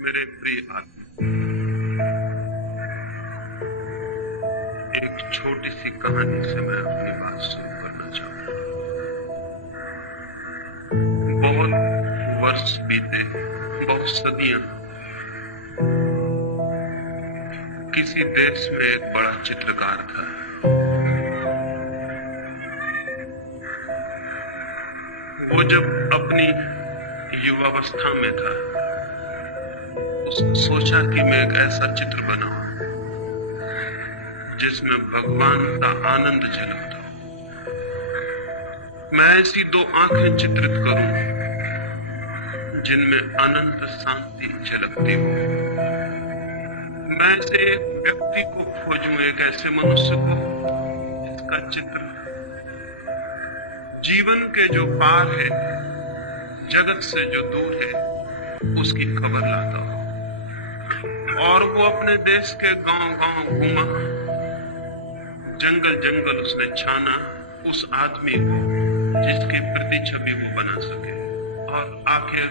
मेरे प्रिय आत्मा, एक छोटी सी कहानी से मैं अपनी बात शुरू करना चाहूंगा। बहुत वर्ष बीते, बहुत सदियां, किसी देश में एक बड़ा चित्रकार था। वो जब अपनी युवावस्था में था, उसने सोचा कि मैं एक ऐसा चित्र बनाऊं जिसमें भगवान का आनंद झलकता हो। मैं ऐसी दो आंखें चित्रित करूं जिनमें अनंत शांति झलकती हो। मैं ऐसे एक व्यक्ति को खोजूं, एक ऐसे मनुष्य को जिसका चित्र जीवन के जो पार है, जगत से जो दूर है, उसकी खबर लाता हो। और वो अपने देश के गांव-गांव घूमा, जंगल जंगल उसने छाना उस आदमी को जिसकी प्रतिछवि वो बना सके। और आखिर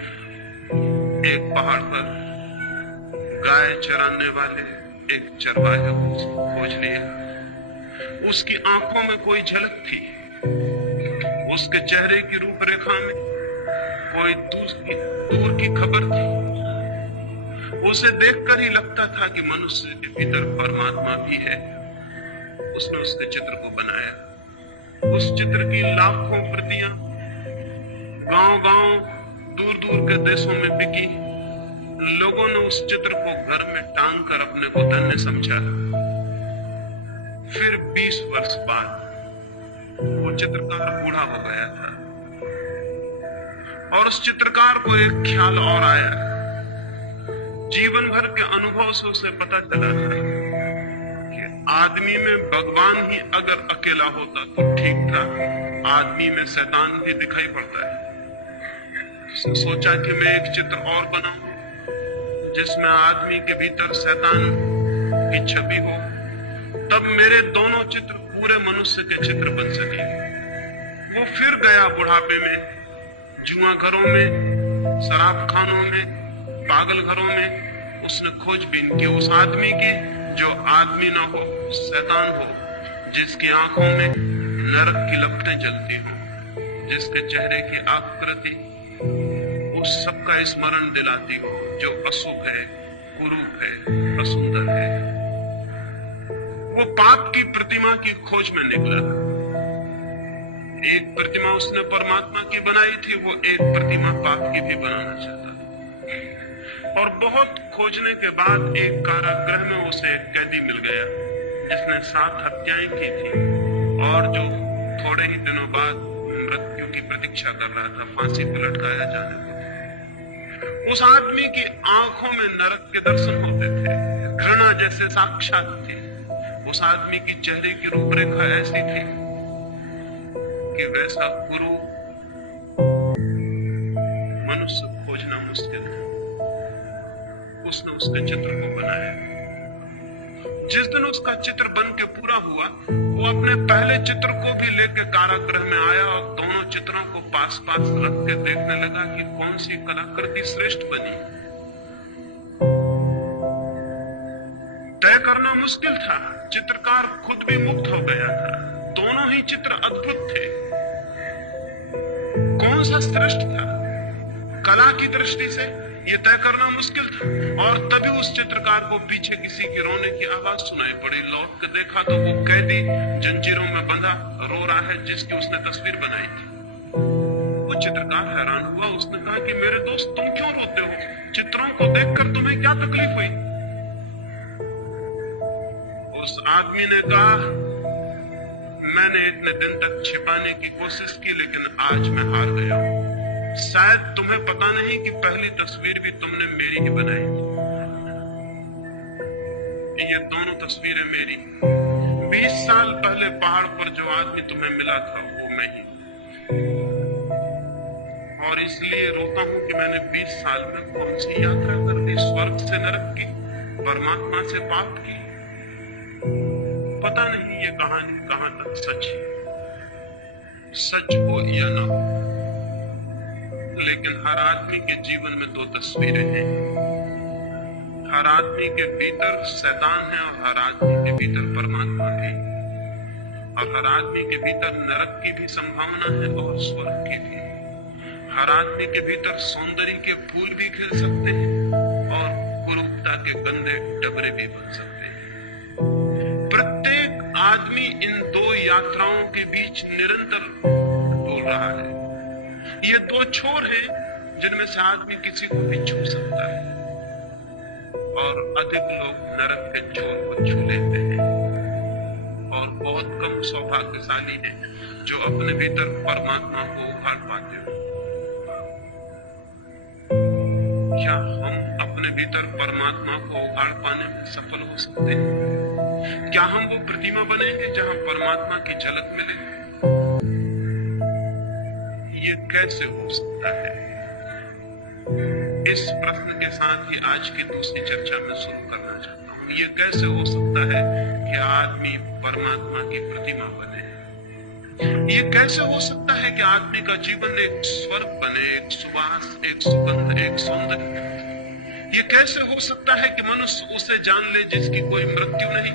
एक पहाड़ पर गाय चराने वाले एक चरवाहे को खोज लिया। उसकी आंखों में कोई झलक थी, उसके चेहरे की रूपरेखा में कोई दूर की खबर थी। उसे देखकर ही लगता था कि मनुष्य के भीतर परमात्मा भी है। उसने उसके चित्र को बनाया। उस चित्र की लाखों प्रतियां गांव-गांव, दूर-दूर के देशों में बिकी। लोगों ने उस चित्र को घर में टांग कर अपने को धन्य समझा। फिर 20 वर्ष बाद वो चित्रकार बूढ़ा हो गया था और उस चित्रकार को एक ख्याल और आया। जीवन भर के अनुभव से उसे पता चला था कि आदमी में भगवान ही अगर अकेला होता तो ठीक था, आदमी में शैतान भी दिखाई पड़ता है। उसने सोचा कि मैं एक चित्र और बनाऊं जिसमें आदमी के भीतर शैतान की छवि हो, तब मेरे दोनों चित्र पूरे मनुष्य के चित्र बन सके। वो फिर गया बुढ़ापे में, जुआ घरों में, शराब खानों में, पागल घरों में। उसने खोजबीन की उस आदमी की जो आदमी ना हो, शैतान हो, जिसकी आंखों में नरक की लपटें जलती हो, जिसके चेहरे की आकृति उस सब का स्मरण दिलाती हो जो अशुभ है, कुरूप है, असुंदर है। वो पाप की प्रतिमा की खोज में निकला। एक प्रतिमा उसने परमात्मा की बनाई थी, वो एक प्रतिमा पाप की भी बनाना चाहता था। और बहुत खोजने के बाद एक कारागृह में उसे एक कैदी मिल गया जिसने 7 हत्याएं की थी और जो थोड़े ही दिनों बाद मृत्यु की प्रतीक्षा कर रहा था, फांसी पर लटकाया जाने को। उस आदमी की आंखों में नरक के दर्शन होते थे, घृणा जैसे साक्षात थी। उस आदमी की चेहरे की रूपरेखा ऐसी थी कि वैसा गुरु मनुष्य खोजना मुश्किल है। उसने उसके चित्र को बनाया। जिस दिन उसका चित्र बन के पूरा हुआ, वो अपने पहले चित्र को भी लेकर कारागृह में आया और दोनों चित्रों को पास पास रख के देखने लगा कि कौन सी कलाकृति श्रेष्ठ बनी। तय करना मुश्किल था। चित्रकार खुद भी मुक्त हो गया था। दोनों ही चित्र अद्भुत थे। कौन सा श्रेष्ठ था? कला की दृष्टि से ये तय करना मुश्किल था। और तभी उस चित्रकार को पीछे किसी के रोने की आवाज सुनाई पड़ी। लौट कर देखा तो वो कैदी जंजीरों में बंधा रो रहा है जिसकी उसने तस्वीर बनाई थी। वो चित्रकार हैरान हुआ। उसने कहा कि मेरे दोस्त, तुम क्यों रोते हो? चित्रों को देखकर तुम्हें क्या तकलीफ हुई? उस आदमी ने कहा, मैंने इतने दिन तक छिपाने की कोशिश की, लेकिन आज मैं हार गया हूं। शायद तुम्हें पता नहीं कि पहली तस्वीर भी तुमने मेरी ही बनाई थी। ये दोनों तस्वीरें मेरी। 20 साल पहले पहाड़ पर जो आदमी तुम्हें मिला था, वो मैं ही। और इसलिए रोता हूं कि मैंने 20 साल में कौन सी यात्रा कर ली, स्वर्ग से नरक की, परमात्मा से पाप की। पता नहीं ये कहानी कहां तक सच है, सच हो या ना हो, लेकिन हर आदमी के जीवन में 2 तस्वीरें हैं। हर आदमी के भीतर शैतान है और हर आदमी के भीतर परमात्मा भी, और हर आदमी के भीतर नरक की भी संभावना है और स्वर्ग की भी। हर आदमी के भीतर सौंदर्य के फूल भी खिल सकते हैं और कुरूपता के गंदे डबरे भी बन सकते हैं। प्रत्येक आदमी इन दो यात्राओं के बीच निरंतर डोल रहा है। ये दो छोर हैं जिनमें से आदमी किसी को भी छू सकता है, और अधिक लोग नरक के छोर को छू लेते हैं, और बहुत कम सौभाग्यशाली हैं जो अपने भीतर परमात्मा को उखाड़ पाते हो। क्या हम अपने भीतर परमात्मा को उखाड़ पाने में सफल हो सकते हैं? क्या हम वो प्रतिमा बनेंगे जहां परमात्मा की झलक मिले? ये कैसे हो सकता है? इस प्रश्न के साथ ही आज की दूसरी चर्चा में शुरू करना चाहता हूं। ये कैसे हो सकता है कि आदमी परमात्मा की प्रतिमा बने? ये कैसे हो सकता है कि आदमी का जीवन एक स्वर्ग बने, एक सुवास, एक सुगंध, एक सौंदर्य? ये कैसे हो सकता है कि मनुष्य उसे जान ले जिसकी कोई मृत्यु नहीं?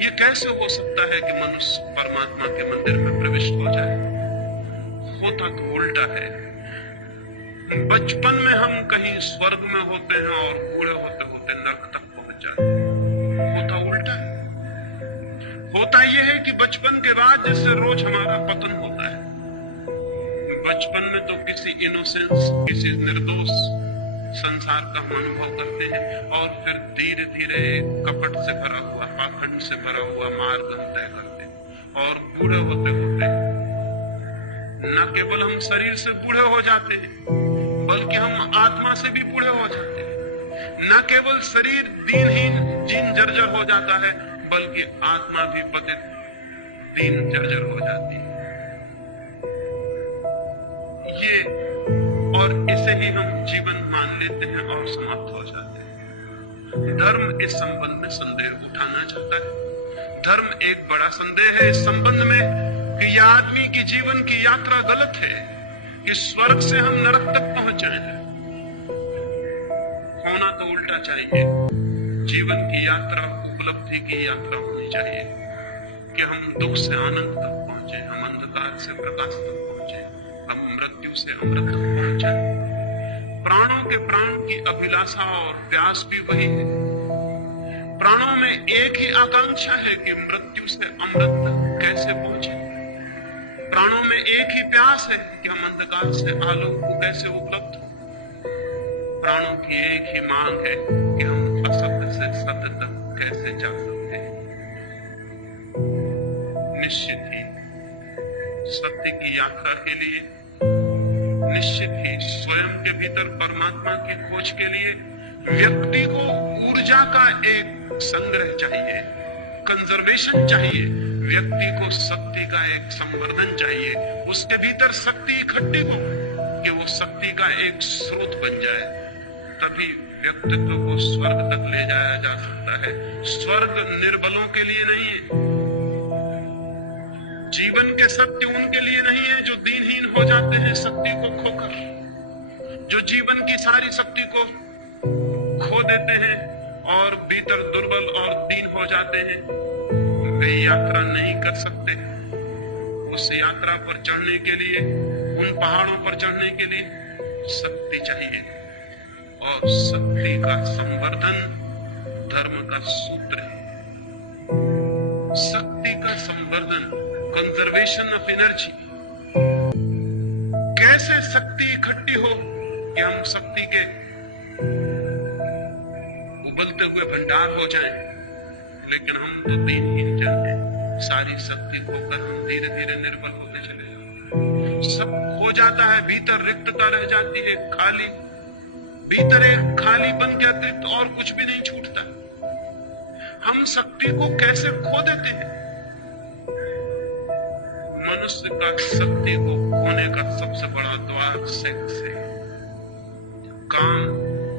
ये कैसे हो सकता है कि मनुष्य परमात्मा के मंदिर में प्रविष्ट हो जाए? होता तो उल्टा है। बचपन में हम कहीं स्वर्ग में होते हैं और बूढ़े होते होते नरक तक पहुंच जाते हैं। होता उल्टा है। होता यह है कि बचपन के बाद जैसे रोज हमारा पतन होता है। बचपन में तो किसी इनोसेंस, किसी निर्दोष संसार का हम अनुभव करते हैं, और फिर धीरे धीरे कपट से भरा हुआ, पाखंड से भरा हुआ मार्ग हम तय करते हैं, और बूढ़े होते होते न केवल हम शरीर से बूढ़े हो जाते हैं, बल्कि हम आत्मा से भी बूढ़े हो जाते हैं। न केवल शरीर दीनहीन, जीर्ण जर्जर हो जाता है, बल्कि आत्मा भी पतित, दीन जर्जर हो जाती है। ये और इसे ही हम जीवन मान लेते हैं और समाप्त हो जाते हैं। धर्म इस संबंध में संदेह उठाना चाहता है। धर्म एक बड़ा संदेह है इस संबंध में कि यह आदमी की जीवन की यात्रा गलत है, कि स्वर्ग से हम नरक तक पहुंच जाएं। होना तो उल्टा चाहिए। जीवन की यात्रा उपलब्धि की यात्रा होनी चाहिए, कि हम दुख से आनंद तक पहुंचे, हम अंधकार से प्रकाश तक पहुंचे, हम मृत्यु से अमृत तक पहुंचे। प्राणों के प्राण की अभिलाषा और प्यास भी वही है। प्राणों में एक ही आकांक्षा है कि मृत्यु से अमृत तक कैसे पहुंचे। प्राणों में एक ही प्यास है कि हम अंधकार से आलोक को कैसे उपलब्ध हो। प्राणों की एक ही मांग है कि हम असत्य से सत्य तक कैसे जा सकते हैं। निश्चित ही सत्य की यात्रा के लिए, निश्चित ही स्वयं के भीतर परमात्मा की खोज के लिए व्यक्ति को ऊर्जा का एक संग्रह चाहिए, कंजर्वेशन चाहिए। व्यक्ति को शक्ति का एक संवर्धन चाहिए। उसके भीतर शक्ति इकट्ठी हो कि वो शक्ति का एक स्रोत बन जाए, तभी व्यक्तित्व को स्वर्ग तक ले जाया जा सकता है। स्वर्ग निर्बलों के लिए नहीं है। जीवन के सत्य उनके लिए नहीं है जो दीनहीन हो जाते हैं शक्ति को खोकर, जो जीवन की सारी शक्ति को खो देते हैं और भीतर दुर्बल और दीन हो जाते हैं। वे यात्रा नहीं कर सकते। उस यात्रा पर चढ़ने के लिए, उन पहाड़ों पर चढ़ने के लिए शक्ति चाहिए, और शक्ति का संवर्धन धर्म का सूत्र है। शक्ति का संवर्धन, कंजर्वेशन ऑफ एनर्जी। कैसे शक्ति इकट्ठी हो कि हम शक्ति के उबलते हुए भंडार हो जाएं, लेकिन हम तो दीनहीन जन हैं। सारी शक्ति खोकर हम धीरे धीरे निर्बल होते चले जाते हैं। सब खो जाता है, भीतर रिक्तता रह जाती है, खाली, भीतर एक खालीपन के अतिरिक्त और कुछ भी नहीं छूटता। हम शक्ति को कैसे खो देते हैं? मनुष्य का शक्ति को खोने का सबसे बड़ा द्वार सेक्स है। काम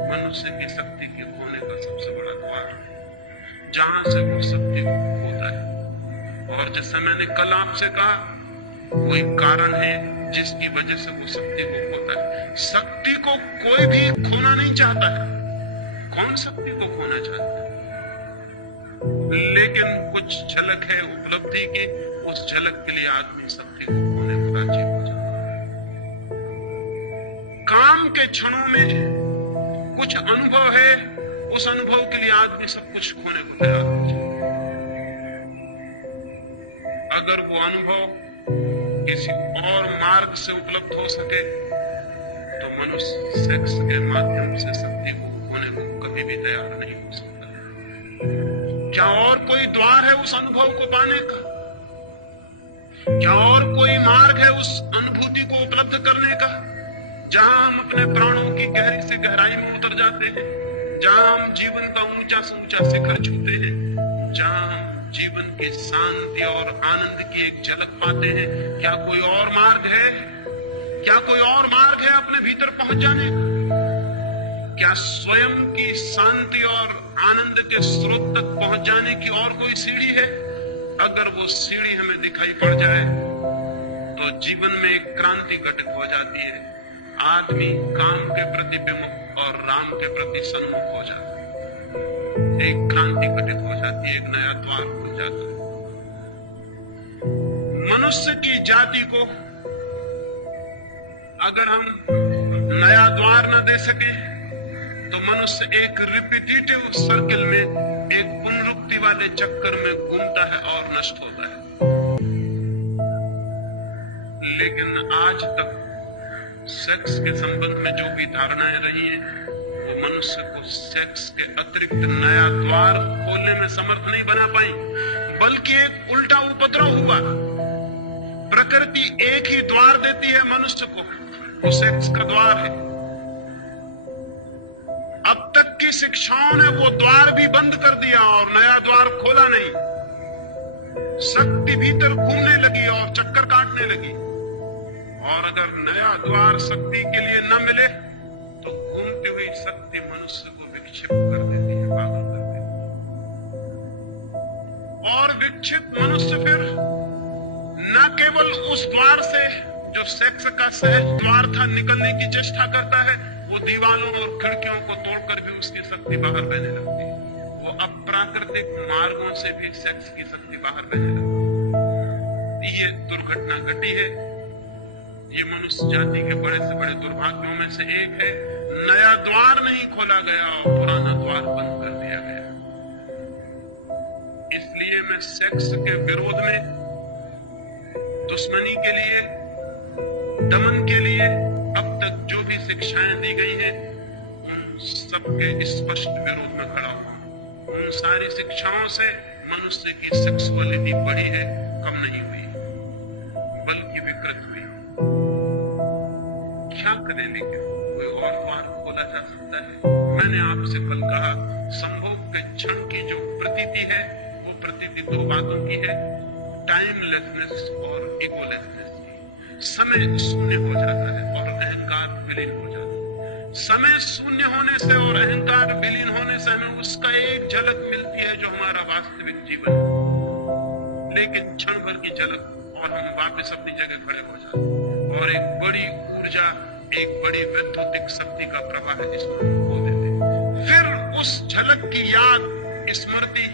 मनुष्य की शक्ति के खोने का सबसे बड़ा द्वार है, जहां से वो शक्ति को खोता है। और जैसे मैंने कल आपसे कहा, कोई कारण है जिसकी वजह से वो शक्ति को खोता है। शक्ति को कोई भी खोना नहीं चाहता है। कौन शक्ति को खोना चाहता है? लेकिन कुछ झलक है उपलब्धि की, उस झलक के लिए आदमी शक्ति को खोने को राजी हो जाता है। काम के क्षणों में कुछ अनुभव है, उस अनुभव के लिए आदमी सब कुछ खोने को तैयार हो जाए। अगर वो अनुभव किसी और मार्ग से उपलब्ध हो सके तो मनुष्य सेक्स के माध्यम से शक्ति को खोने को कभी भी तैयार नहीं हो सकता। क्या और कोई द्वार है उस अनुभव को पाने का? क्या और कोई मार्ग है उस अनुभूति को उपलब्ध करने का, जहां हम अपने प्राणों की गहरी से गहराई में उतर जाते हैं, जहां हम जीवन का ऊंचा से ऊंचा शिखर छूते हैं, जहां हम जीवन की शांति और आनंद की एक झलक पाते हैं? क्या कोई और मार्ग है? क्या कोई और मार्ग है अपने भीतर पहुंच जाने का? क्या स्वयं की शांति और आनंद के स्रोत तक पहुंच जाने की और कोई सीढ़ी है? अगर वो सीढ़ी हमें दिखाई पड़ जाए तो जीवन में एक क्रांति घटित हो जाती है। आदमी काम के प्रति विमुख और राम के प्रति सन्मुख हो जाता है। एक क्रांति घटित हो जाती है, एक नया द्वार खुल जाता है। मनुष्य की जाति को अगर हम नया द्वार न दे सके तो मनुष्य एक रिपीटेटिव सर्किल में, एक पुनरुक्ति वाले चक्कर में घूमता है और नष्ट होता है। लेकिन आज तक सेक्स के संबंध में जो भी धारणाएं रही हैं, वो मनुष्य को सेक्स के अतिरिक्त नया द्वार खोलने में समर्थ नहीं बना पाई, बल्कि एक उल्टा उपद्रव हुआ। प्रकृति एक ही द्वार देती है मनुष्य को, वो सेक्स का द्वार है। अब तक की शिक्षाओं ने वो द्वार भी बंद कर दिया और नया द्वार खोला नहीं। शक्ति भीतर घूमने लगी और चक्कर काटने लगी, और अगर नया द्वार शक्ति के लिए न मिले तो घूमती हुई शक्ति मनुष्य को विक्षिप्त कर देती है, पागल कर देती है। और विक्षिप्त मनुष्य फिर न केवल उस द्वार से जो सेक्स का सहज द्वार था निकलने की चेष्टा करता है, वो दीवालों और खिड़कियों को तोड़कर भी उसकी शक्ति बाहर बहने लगती है। वो अप्राकृतिक मार्गों से भी सेक्स की शक्ति बाहर बहने लगती है। ये दुर्घटना घटी है। ये मनुष्य जाति के बड़े से बड़े दुर्भाग्यों में से एक है। नया द्वार नहीं खोला गया और पुराना द्वार बंद कर दिया गया। इसलिए मैं सेक्स के विरोध में, दुश्मनी के लिए, दमन के लिए अब तक जो भी शिक्षाएं दी गई हैं, उन सबके स्पष्ट विरोध में खड़ा हूं। उन सारी शिक्षाओं से मनुष्य की सेक्सुअलिटी बढ़ी है, कम नहीं हुई, बल्कि विकृत हुई। क्या करें, लेकिन कोई और द्वार खोला जा सकता है? मैंने आपसे कल कहा, संभोग के क्षण की जो प्रतीति है, वो प्रतीति दो बातों की है, टाइमलेसनेस और इगोलेसनेस। समय शून्य हो जाता है और अहंकार विलीन हो जाता है। समय शून्य होने से और अहंकार विलीन होने से हमें उसका एक झलक मिलती है जो हमारा वास्तविक जीवन है, लेकिन क्षण भर की झलक और हम वापस अपनी जगह खड़े हो जाते हैं और एक बड़ी ऊर्जा, एक बड़ी वैद्युतिक शक्ति का प्रवाह इसमें खो देते हैं। फिर उस झलक की याद, स्मृति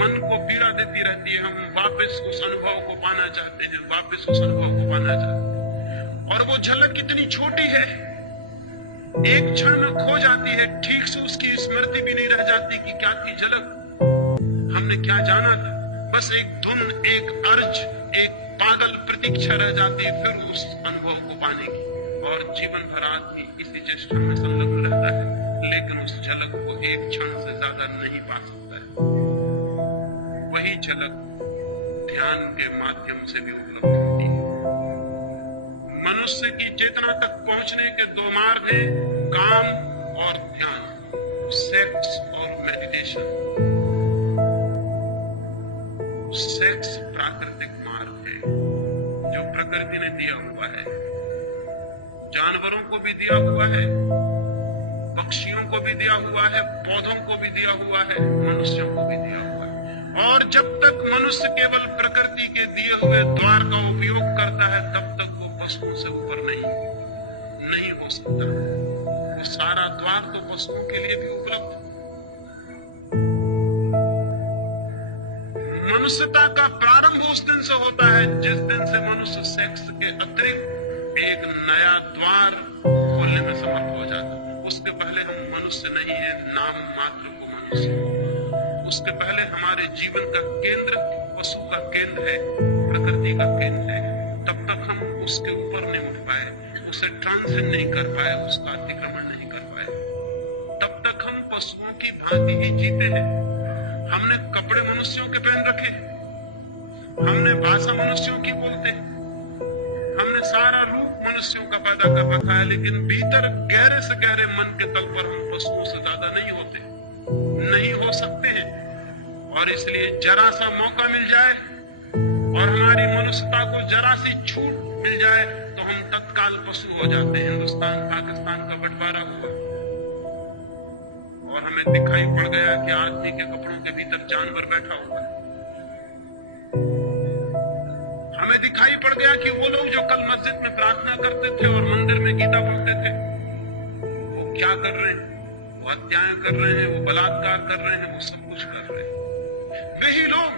मन को पीड़ा देती रहती है। हम वापस उस अनुभव को पाना चाहते हैं, वापस उस अनुभव को पाना चाहते हैं, और वो झलक कितनी छोटी है, एक क्षण में खो जाती है। ठीक से उसकी स्मृति भी नहीं रह जाती कि क्या थी झलक, हमने क्या जाना था। बस एक धुन, एक अर्ज, एक पागल प्रतीक्षा रह जाती है फिर उस अनुभव को पाने की, और जीवन भर आदमी इसी चेष्टा में संलग्न रहता है, लेकिन उस झलक को एक क्षण से ज्यादा नहीं पा सकता है। वही झलक ध्यान के माध्यम से भी उपलब्ध होती है। मनुष्य की चेतना तक पहुंचने के दो मार्ग हैं, काम और ध्यान, सेक्स और मेडिटेशन। सेक्स प्राकृतिक मार्ग है जो प्रकृति ने दिया हुआ है, जानवरों को भी दिया हुआ है, पक्षियों को भी दिया हुआ है, पौधों को भी दिया हुआ है, मनुष्यों को भी दिया हुआ है। और जब तक मनुष्य केवल प्रकृति के दिए हुए द्वार का उपयोग करता है, तब तक वो पशुओं से ऊपर नहीं हो सकता। वो वो सारा द्वार तो पशुओं के लिए भी उपलब्ध है। मनुष्यता का प्रारंभ उस दिन से होता है जिस दिन से मनुष्य सेक्स के अतिरिक्त एक नया द्वार खोलने में समर्थ हो जाता है। उसके पहले हम मनुष्य नहीं है, नाम मात्र को मनुष्य। उसके पहले हमारे जीवन का केंद्र पशु का केंद्र है, प्रकृति का केंद्र है। तब तक हम उसके ऊपर नहीं उठ पाए, उसे ट्रांसेंड नहीं कर पाए, उसका अतिक्रमण नहीं कर पाए। तब तक हम पशुओं की भांति ही जीते हैं। हमने कपड़े मनुष्यों के पहन रखे, हमने भाषा मनुष्यों की बोलते, हमने सारा रूप मनुष्यों का पैदा कर रखा है, लेकिन भीतर गहरे से गहरे मन के तल पर हम पशुओं से ज्यादा नहीं होते, नहीं हो सकते हैं। और इसलिए जरा सा मौका मिल जाए और हमारी मनुष्यता को जरा सी छूट मिल जाए तो हम तत्काल पशु हो जाते हैं। हिंदुस्तान पाकिस्तान का बंटवारा हुआ और हमें दिखाई पड़ गया कि आदमी के कपड़ों के भीतर जानवर बैठा हुआ है। हमें दिखाई पड़ गया कि वो लोग जो कल मस्जिद में प्रार्थना करते थे और मंदिर में गीता पढ़ते थे, वो क्या कर रहे हैं? वो हत्याएं कर रहे हैं, वो बलात्कार कर रहे हैं, वो सब कुछ कर रहे हैं। वही लोग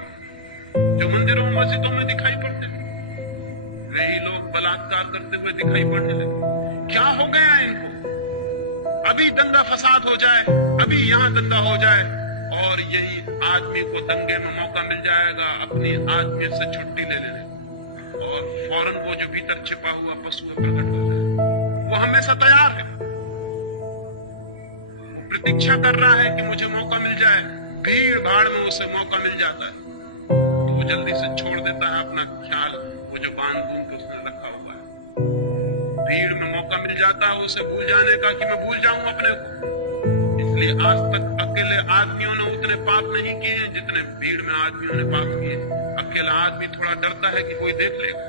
जो मंदिरों मस्जिदों में दिखाई पड़ते थे, वही लोग बलात्कार करते हुए दिखाई पड़ने लगे। क्या हो गया इनको? अभी दंगा फसाद हो जाए, अभी यहां दंगा हो जाए और यही आदमी को दंगे में मौका मिल जाएगा अपनी आदमी से छुट्टी ले लेने और फौरन वो जो भीतर छिपा हुआ पशु प्रकट हो जाए। वो हमेशा तैयार है, वो प्रतीक्षा कर रहा है कि मुझे मौका मिल जाए। भीड़ भाड़ में उसे मौका मिल जाता है तो वो जल्दी से छोड़ देता है अपना ख्याल, वो जो बांध बूंद के उसने रखा हुआ है। भीड़ में मौका मिल जाता है उसे भूल जाने का कि मैं भूल जाऊं अपने को। इसलिए आज तक अकेले आदमियों ने उतने पाप नहीं किए हैं जितने भीड़ में आदमियों ने पाप किए। अकेला आदमी थोड़ा डरता है कि कोई देख लेगा,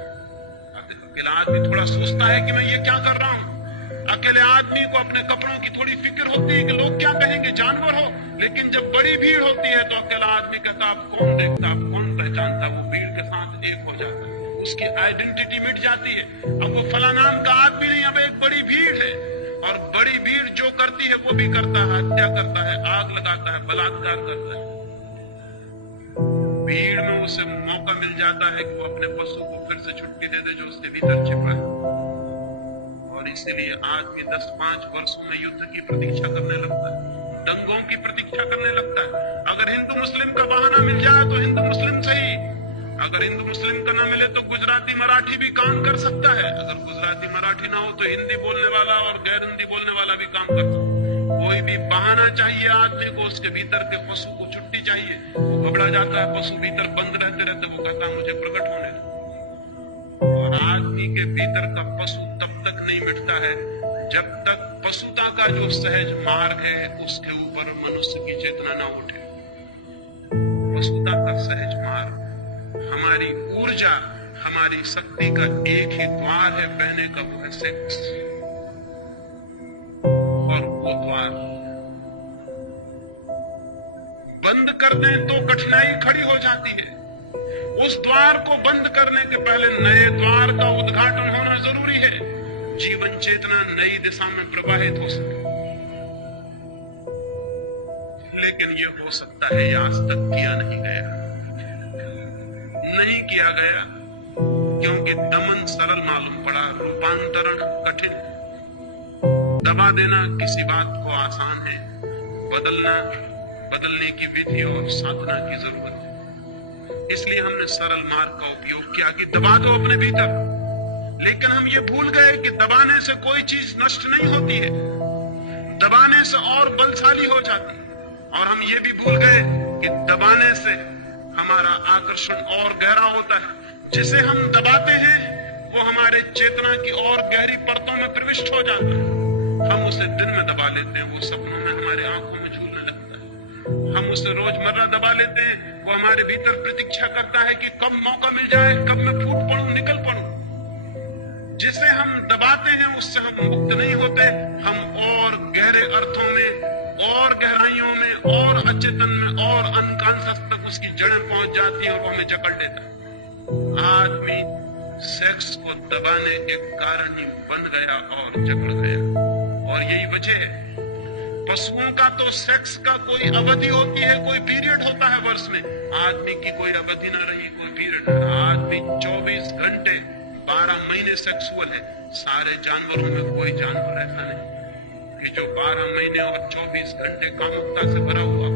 अकेला आदमी थोड़ा सोचता है कि मैं ये क्या कर रहा हूं। अकेले आदमी को अपने कपड़ों की थोड़ी फिक्र होती है कि लोग क्या कहेंगे, जानवर हो। लेकिन जब बड़ी भीड़ होती है तो अकेला आदमी कहता आप कौन देखता, आप कौन पहचानता। वो भीड़ के साथ एक हो जाता है, उसकी आइडेंटिटी मिट जाती है। अब वो फला नाम का आदमी नहीं, अब एक बड़ी भीड़ है और बड़ी भीड़ जो करती है वो भी करता है, हत्या करता है, आग लगाता है, बलात्कार करता है। भीड़ में उसे मौका मिल जाता है कि वो अपने पशु को फिर से छुट्टी दे दे जो उसके भीतर छिपा है। और इसीलिए आदमी 10-5 वर्षों में युद्ध की प्रतीक्षा करने लगता है, दंगों की प्रतीक्षा करने लगता है। अगर हिंदू मुस्लिम का बहाना मिल जाए तो हिंदू मुस्लिम सही, अगर हिंदू मुस्लिम का ना मिले तो गुजराती मराठी भी काम कर सकता है। अगर गुजराती मराठी ना हो तो हिंदी बोलने वाला और गैर हिंदी बोलने वाला भी काम कर सकता है। कोई भी बहाना चाहिए आदमी को, उसके भीतर के पशु को छुट्टी चाहिए। वो घबरा जाता है, पशु भीतर बंद रहते रहते वो कहता है मुझे प्रकट होने दो। और आदमी के भीतर का पशु तब तक नहीं मिटता है जब तक पशुता का जो सहज मार्ग है उसके ऊपर मनुष्य की चेतना ना उठे। पशुता का सहज मार्ग, हमारी ऊर्जा, हमारी शक्ति का एक ही द्वार है बहने का, वो है सेक्स। और वो द्वार बंद कर दें तो कठिनाई खड़ी हो जाती है। उस द्वार को बंद करने के पहले नए द्वार का उद्घाटन होना जरूरी है, जीवन चेतना नई दिशा में प्रवाहित हो सके। लेकिन ये हो सकता है आज तक किया नहीं गया, नहीं किया गया क्योंकि दमन सरल मालूम पड़ा, रूपांतरण कठिन। दबा देना किसी बात को आसान है, बदलने की विधि और साधना की जरूरत है। इसलिए हमने सरल मार्ग का उपयोग किया कि दबा दो अपने भीतर। लेकिन हम ये भूल गए कि दबाने से कोई चीज नष्ट नहीं होती है, दबाने से और बलशाली हो जाती है। और हम ये भी भूल गए कि दबाने से हमारा आकर्षण और गहरा होता है। जिसे हम दबाते हैं वो हमारे चेतना की और गहरी परतों में प्रविष्ट हो जाता है। हम उसे दिन में दबा लेते हैं, वो सपनों में हमारे आंखों में झूलने लगता है। हम उसे रोजमर्रा दबा लेते हैं, वो हमारे भीतर प्रतीक्षा करता है कि कब मौका मिल जाए, कब मैं फूट पड़ूं, निकल पड़ूं। जिसे हम दबाते हैं उससे हम मुक्त नहीं होते, हम और गहरे अर्थों में और गहराइयों में और अचेतन में और अनकॉन्शियस तक उसकी जड़ें पहुंच जाती हैं और वो हमें जकड़ लेता है। आदमी सेक्स को दबाने के कारण ही बन गया और जकड़ गया। और यही वजह है, पशुओं का तो सेक्स का कोई अवधि होती है, कोई पीरियड होता है वर्ष में। आदमी की कोई अवधि ना रही, कोई पीरियड ना रहा। आदमी 24 घंटे 12 महीने सेक्सुअल है। सारे जानवरों में कोई जानवर ऐसा नहीं कि जो 12 महीने और 24 घंटे कामुकता से भरा हुआ।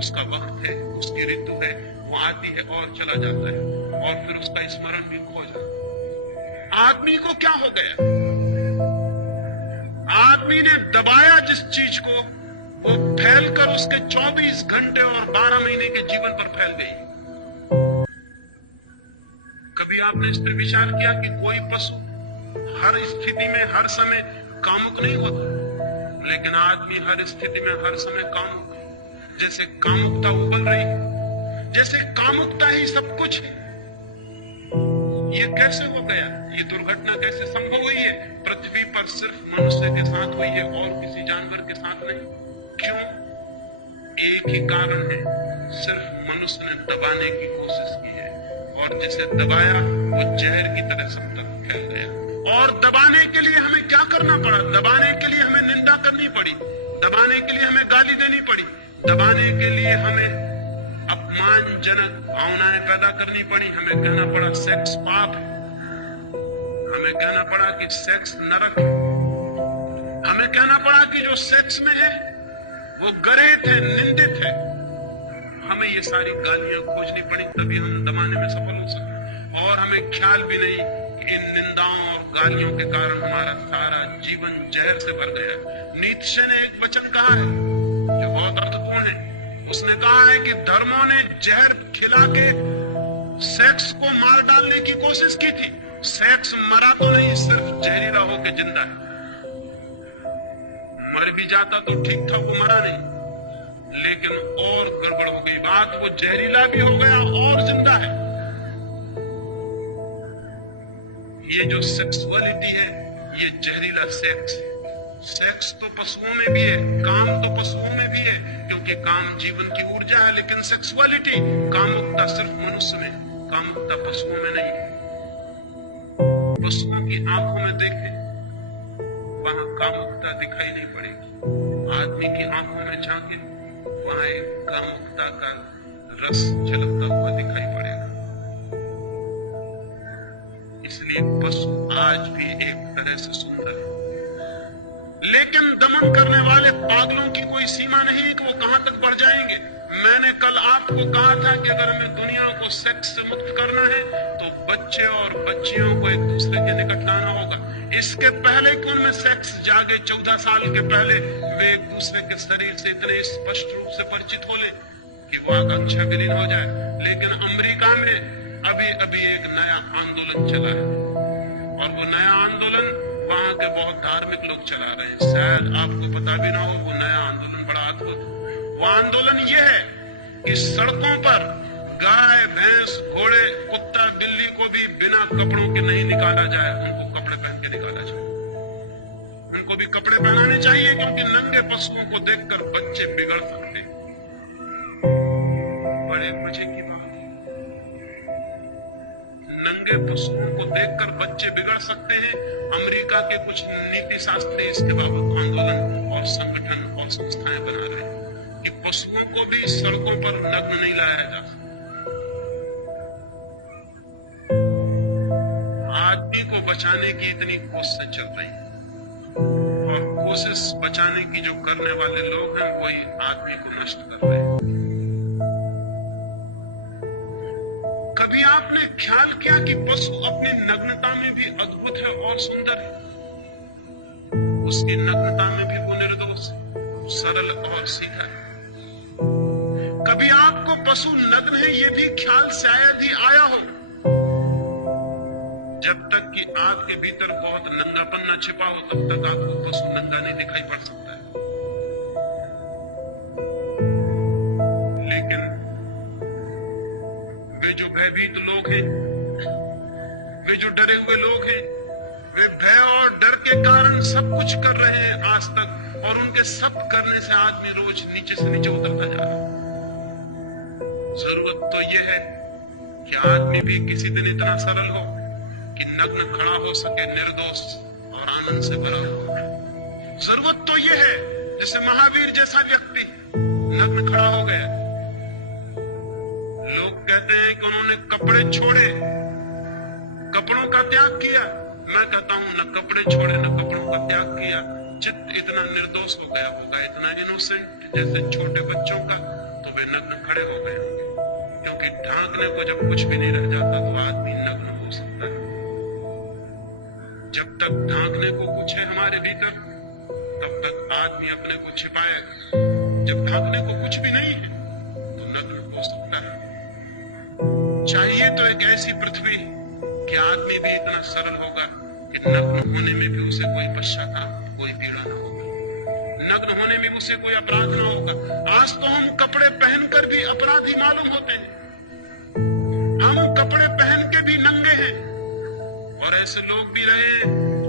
उसका वक्त है, उसकी ऋतु है, वो आती है और चला जाता है, और फिर उसका स्मरण भी खो जाता है। आदमी को क्या हो गया? आदमी ने दबाया जिस चीज को, वो फैलकर उसके 24 घंटे और 12 महीने के जीवन पर फैल गई। कभी आपने इस पर विचार किया कि कोई पशु हर स्थिति में हर समय कामुक नहीं होता, लेकिन आदमी हर स्थिति में हर समय कामुक है। जैसे कामुकता उबल रही है, जैसे कामुकता ही सब कुछ है। ये कैसे हो गया? ये दुर्घटना कैसे संभव हुई है? पृथ्वी पर सिर्फ मनुष्य के साथ हुई है और किसी जानवर के साथ नहीं। क्यों? एक ही कारण है, सिर्फ मनुष्य ने दबाने की कोशिश की है, और जिसे दबाया वो जहर की तरह सब तक फैल गया। और दबाने के लिए हमें क्या करना पड़ा? दबाने के लिए हमें निंदा करनी पड़ी, दबाने के लिए हमें गाली देनी पड़ी, दबाने के लिए हमें अपमानजनक भावनाएं पैदा करनी पड़ी। हमें कहना पड़ा सेक्स पाप है, हमें कहना पड़ा कि सेक्स नरक है, हमें कहना पड़ा कि जो सेक्स में है वो गरेत है, निंदित है। हमें ये सारी गालियां खोजनी पड़ी, तभी हम दबाने में सफल हो सके। और हमें ख्याल भी नहीं कि इन निंदाओं और गालियों के कारण हमारा सारा जीवन जहर से भर गया। नीत्शे ने एक वचन कहा है जो बहुत अर्थपूर्ण है। उसने कहा है कि धर्मों ने जहर खिला के सेक्स को मार डालने की कोशिश की थी। सेक्स मरा तो नहीं, सिर्फ जहरीला होकर जिंदा है। मर भी जाता तो ठीक था, वो मरा नहीं, लेकिन और गड़बड़ हो गई बात। वो जहरीला भी हो गया और जिंदा है। ये जो सेक्सुअलिटी है, ये जहरीला सेक्स है। सेक्स तो पशुओं में भी है, काम तो पशुओं में भी है, क्योंकि काम जीवन की ऊर्जा है। लेकिन सेक्सुअलिटी, कामुकता सिर्फ मनुष्य में, कामुकता पशुओं में नहीं है। पशुओं की आंखों में देखें, वहां कामुकता दिखाई नहीं पड़ेगी। आदमी की आंखों में झांके, वहां एक कामुकता का रस झलकता हुआ दिखाई पड़ेगा। इसलिए पशु आज भी एक तरह से सुंदर है, लेकिन दमन करने वाले पागलों की कोई सीमा नहीं कि वो कहां तक बढ़ जाएंगे। मैंने कल आपको कहा था कि अगर हमें दुनिया को सेक्स से मुक्त करना है तो बच्चे और बच्चियों को एक दूसरे के निकट लाना होगा। इसके पहले कि उनमें सेक्स जागे, 14 साल के पहले वे एक दूसरे के शरीर से इतने स्पष्ट रूप से परिचित हो ले कि वो आकांक्षा विलीन हो जाए। लेकिन अमेरिका में अभी अभी एक नया आंदोलन चला है, और वो नया आंदोलन वहां के बहुत धार्मिक लोग चला रहे हैं। शायद आपको पता भी ना हो, वो नया आंदोलन बड़ा अद्भुत। वो आंदोलन ये है कि सड़कों पर गाय, भैंस, घोड़े, कुत्ता, बिल्ली को भी बिना कपड़ों के नहीं निकाला जाए, उनको कपड़े पहन के निकाला जाए। उनको भी कपड़े पहनाने चाहिए, क्योंकि नंगे पशुओं को देखकर बच्चे बिगड़ सकते हैं। बड़े मजे की बात, नंगे पशुओं को देखकर बच्चे बिगड़ सकते हैं। अमेरिका के कुछ नीति शास्त्री इसके बाबत आंदोलन और संगठन और संस्थाएं बना रहे हैं कि पशुओं को भी सड़कों पर नग्न नहीं लाया जा सकता। आदमी को बचाने की इतनी कोशिशें चल रही हैं, और कोशिश बचाने की जो करने वाले लोग हैं वही आदमी को नष्ट कर रहे हैं। कभी आपने ख्याल किया कि पशु अपनी नग्नता में भी अद्भुत है और सुंदर है? उसकी नग्नता में भी वो निर्दोष है, सरल और सीधा है। कभी आपको पशु नग्न है ये भी ख्याल शायद ही आया हो। जब तक कि आपके भीतर बहुत नंगापन न छिपा हो, तब तक आपको पशु नंगा नहीं दिखाई पड़ सकता है। लेकिन वे जो भयभीत लोग हैं, वे जो डरे हुए लोग हैं, वे भय और डर के कारण सब कुछ कर रहे हैं आज तक, और उनके सब करने से आदमी रोज नीचे से नीचे उतरता जा रहा है। जरूरत तो यह है कि आदमी भी किसी दिन इतना सरल हो कि नग्न खड़ा हो सके, निर्दोष और आनंद से भरा हो। जरूरत तो ये है जैसे महावीर जैसा व्यक्ति नग्न खड़ा हो गया। लोग कहते हैं कि उन्होंने कपड़े छोड़े, कपड़ों का त्याग किया। मैं कहता हूं न कपड़े छोड़े न कपड़ों का त्याग किया, चित्त इतना निर्दोष हो गया होगा, इतना इनोसेंट जैसे छोटे बच्चों का, तो वे नग्न खड़े हो गए होंगे। क्योंकि ढांकने को जब कुछ भी नहीं रह जाता तो आदमी नग्न हो सकता है। जब तक ढांकने को कुछ है हमारे भीतर तब तक आदमी अपने को छिपाएगा। जब ढांकने को कुछ भी नहीं है तो नग्न हो सकता है। चाहिए तो एक ऐसी पृथ्वी कि आदमी भी इतना सरल होगा कि नग्न होने में भी उसे कोई पश्चाताप, कोई पीड़ा न होगी, नग्न होने में भी उसे कोई अपराध न होगा। आज तो हम कपड़े पहनकर भी अपराधी मालूम होते हैं, हम कपड़े पहन के भी नंगे हैं, और ऐसे लोग भी रहे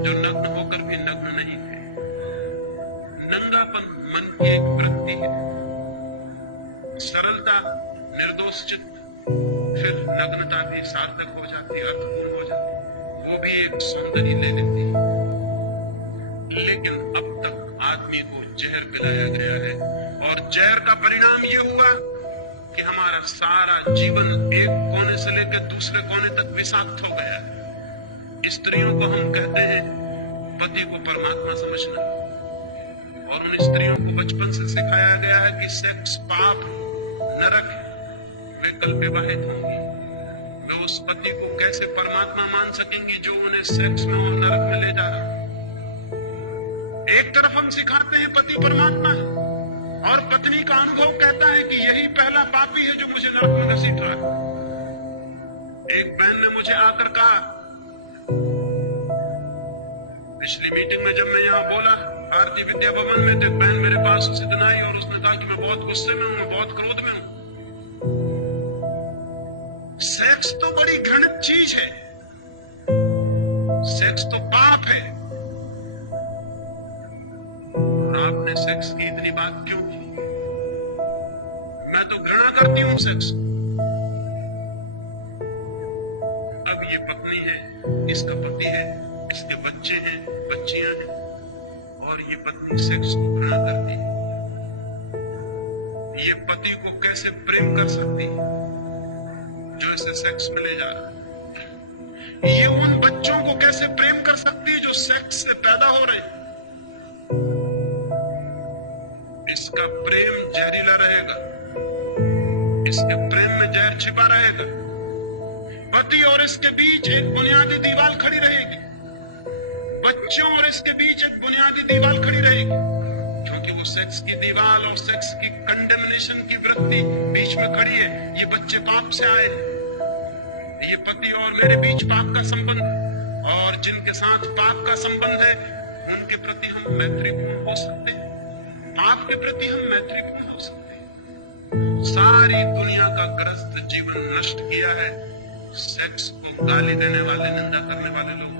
जो नग्न होकर भी नग्न नहीं थे। नंगापन मन की एक वृत्ति है, सरलता, निर्दोष चित्त, फिर नग्नता भी सार्थक हो जाती है, अर्थपूर्ण हो जाती है, वो भी एक सौंदर्य ले लेती है। लेकिन अब तक आदमी को जहर पिलाया गया है, और जहर का परिणाम ये हुआ कि हमारा सारा जीवन एक कोने से लेकर दूसरे कोने तक विषाक्त हो गया है। स्त्रियों को हम कहते हैं पति को परमात्मा समझना, और उन स्त्रियों को बचपन से सिखाया गया है कि सेक्स पाप, नरक है, वे कल विवाहित होंगी। वे उस पति को कैसे परमात्मा मान सकेंगी जो उन्हें सेक्स में और नरक में ले जा रहा है। एक तरफ हम सिखाते हैं पति परमात्मा है, और पत्नी का अनुभव कहता है कि यही पहला पापी है जो मुझे नरक में घसीट रहा है। एक बहन ने मुझे आकर कहा पिछली मीटिंग में, जब मैं यहाँ बोला भारतीय विद्या भवन में, तो एक बहन मेरे पास उसी दिन आई और उसने कहा कि मैं बहुत गुस्से में हूं, मैं बहुत क्रोध में हूं। सेक्स तो बड़ी घृणित चीज है, सेक्स तो पाप है, और आपने सेक्स की इतनी बात क्यों की? मैं तो घृणा करती हूं सेक्स। अब ये पत्नी है, इसका पति है, इसके बच्चे हैं, बच्चियां हैं, और ये पत्नी सेक्स को घृणा करती है। ये पति को कैसे प्रेम कर सकती है जो इसे सेक्स में ले जा रहा है? ये उन बच्चों को कैसे प्रेम कर सकती है जो सेक्स से पैदा हो रहे हैं? इसका प्रेम जहरीला रहेगा, इसके प्रेम में जहर छिपा रहेगा। पति और इसके बीच एक बुनियादी दीवार खड़ी रहेगी, बच्चों और इसके बीच एक बुनियादी दीवार खड़ी रहेगी, क्योंकि वो सेक्स की दीवार और सेक्स की कंडेमनेशन की वृत्ति बीच में खड़ी है। ये बच्चे पाप से आए हैं, ये पति और मेरे बीच पाप का संबंध, और जिनके साथ पाप का संबंध है उनके प्रति हम मैत्रीपूर्ण हो सकते हैं, पाप के प्रति हम मैत्रीपूर्ण हो सकते हैं। सारी दुनिया का ग्रस्त जीवन नष्ट किया है सेक्स को गाली देने वाले, निंदा करने वाले लोग,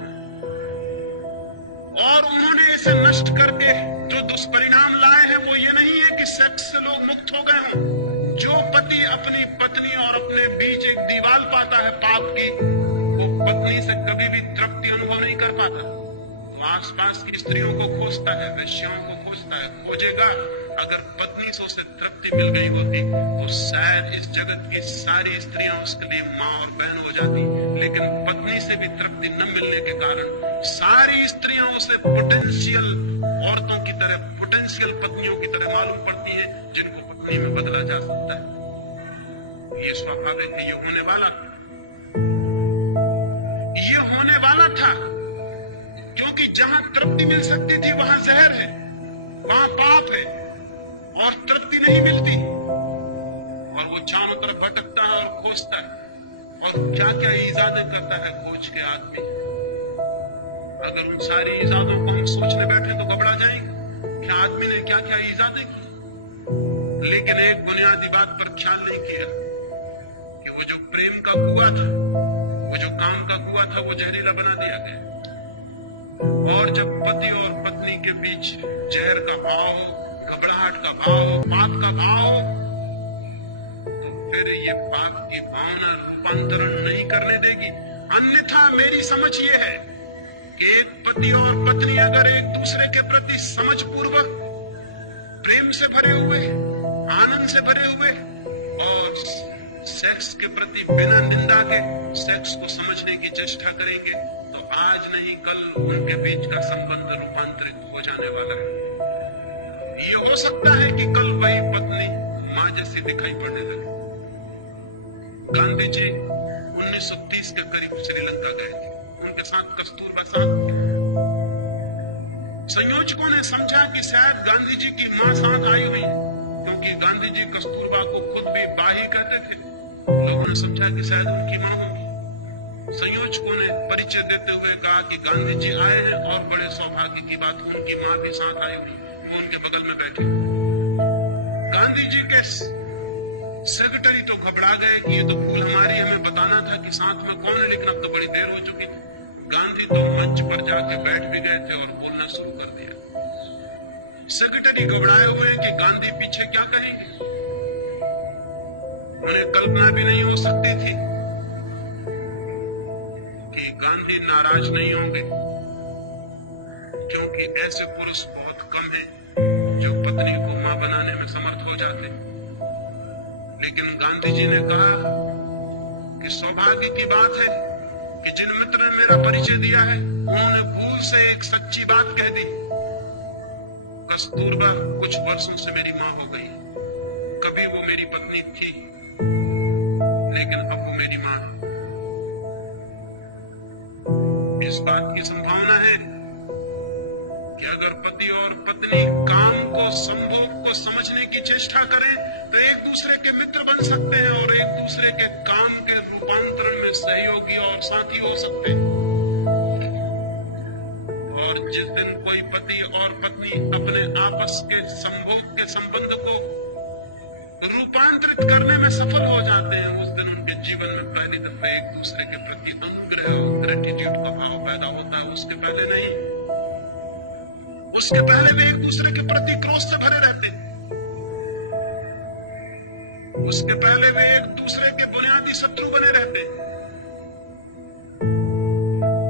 और उन्होंने इसे नष्ट करके जो दुष्परिणाम लाए हैं वो ये नहीं है कि सेक्स से लोग मुक्त हो गए हों। जो पति अपनी पत्नी और अपने बीच एक दीवार पाता है पाप की, वो पत्नी से कभी भी तृप्ति अनुभव नहीं कर पाता। वो आसपास की स्त्रियों को खोजता है, वेश्याओं को खोजता है, खोजेगा। अगर पत्नी से उसे तृप्ति मिल गई होती तो शायद इस जगत की सारी स्त्रियां उसके लिए माँ और बहन हो जाती, लेकिन पत्नी से भी तृप्ति न मिलने के कारण सारी स्त्रियां उसे पोटेंशियल औरतों की तरह, पोटेंशियल पत्नियों की तरह मालूम पड़ती हैं, जिनको पत्नी में बदला जा सकता है। ये स्वाभाविक है, ये होने वाला था, क्योंकि जहां तृप्ति मिल सकती थी वहां जहर है, वहां पाप है, और तृप्ति नहीं मिलती, और वो चारों तरफ भटकता है और खोजता है, और क्या क्या इजादें करता है खोज के आदमी। अगर उन सारी इजादों को हम सोचने बैठे तो घबरा जाएंगे कि आदमी ने क्या क्या इजादें की, लेकिन एक बुनियादी बात पर ख्याल नहीं किया कि वो जो प्रेम का कुआं था, वो जो काम का कुआं था, वो जहरीला बना दिया गया। और जब पति और पत्नी के बीच जहर का भाव हो, घबराहट का भाव हो, पाप का भाव हो, तो फिर ये पाप की भावना रूपांतरण नहीं करने देगी। अन्यथा मेरी समझ ये है कि एक पति और पत्नी अगर एक दूसरे के प्रति समझ पूर्वक, प्रेम से भरे हुए, आनंद से भरे हुए और सेक्स के प्रति बिना निंदा के सेक्स को समझने की चेष्टा करेंगे तो आज नहीं कल उनके बीच का संबंध रूपांतरित हो जाने वाला है। ये हो सकता है कि कल वही पत्नी मां जैसी दिखाई पड़ने लगे। गांधी जी 1930 के करीब श्रीलंका गए थे, उनके साथ कस्तूरबा साथ थे। संयोजकों ने समझा कि शायद गांधी जी की मां साथ आई हुई है, क्योंकि गांधी जी कस्तूरबा को खुद भी बा ही कहते थे। लोगों ने समझा कि शायद उनकी मां होगी। संयोजकों ने परिचय देते हुए कहा कि गांधी जी आए हैं और बड़े सौभाग्य की बात, उनकी मां भी साथ आई हुई, वो उनके बगल में बैठे। गांधी जी के सेक्रेटरी तो घबरा गए कि ये तो भूल हमारी, हमें बताना था कि साथ में कौन है, लेकिन अब तो बड़ी देर हो चुकी थी। गांधी तो मंच पर जाके बैठ भी गए थे और बोलना शुरू कर दिया। सेक्रेटरी घबराए हुए हैं कि गांधी पीछे क्या कहेंगे। उन्हें कल्पना भी नहीं हो सकती थी कि गांधी नाराज नहीं होंगे, क्योंकि ऐसे पुरुष बहुत कम हैं जो पत्नी को मां बनाने में समर्थ हो जाते। लेकिन गांधी जी ने कहा कि सौभाग्य की बात है कि जिन मित्र ने मेरा परिचय दिया है उन्होंने भूल से एक सच्ची बात कह दी। कस्तूरबा कुछ वर्षों से मेरी मां हो गई। कभी वो मेरी पत्नी थी, लेकिन अब वो मेरी मां है। इस बात की संभावना है कि अगर पति और पत्नी काम को, संभोग को समझने की चेष्टा करें तो एक दूसरे के मित्र बन सकते हैं और एक दूसरे के काम के रूपांतरण में सहयोगी और साथी हो सकते हैं। और जिस दिन कोई पति और पत्नी अपने आपस के संभोग के संबंध को रूपांतरित करने में सफल हो जाते हैं, उस दिन उनके जीवन में पहली दफा एक दूसरे के प्रति अनुग्रह और ग्रेटिट्यूड का भाव पैदा होता है। उसके पहले नहीं। उसके पहले वे एक दूसरे के प्रति क्रोध से भरे रहते हैं। उसके पहले वे एक दूसरे के बुनियादी शत्रु बने रहते हैं।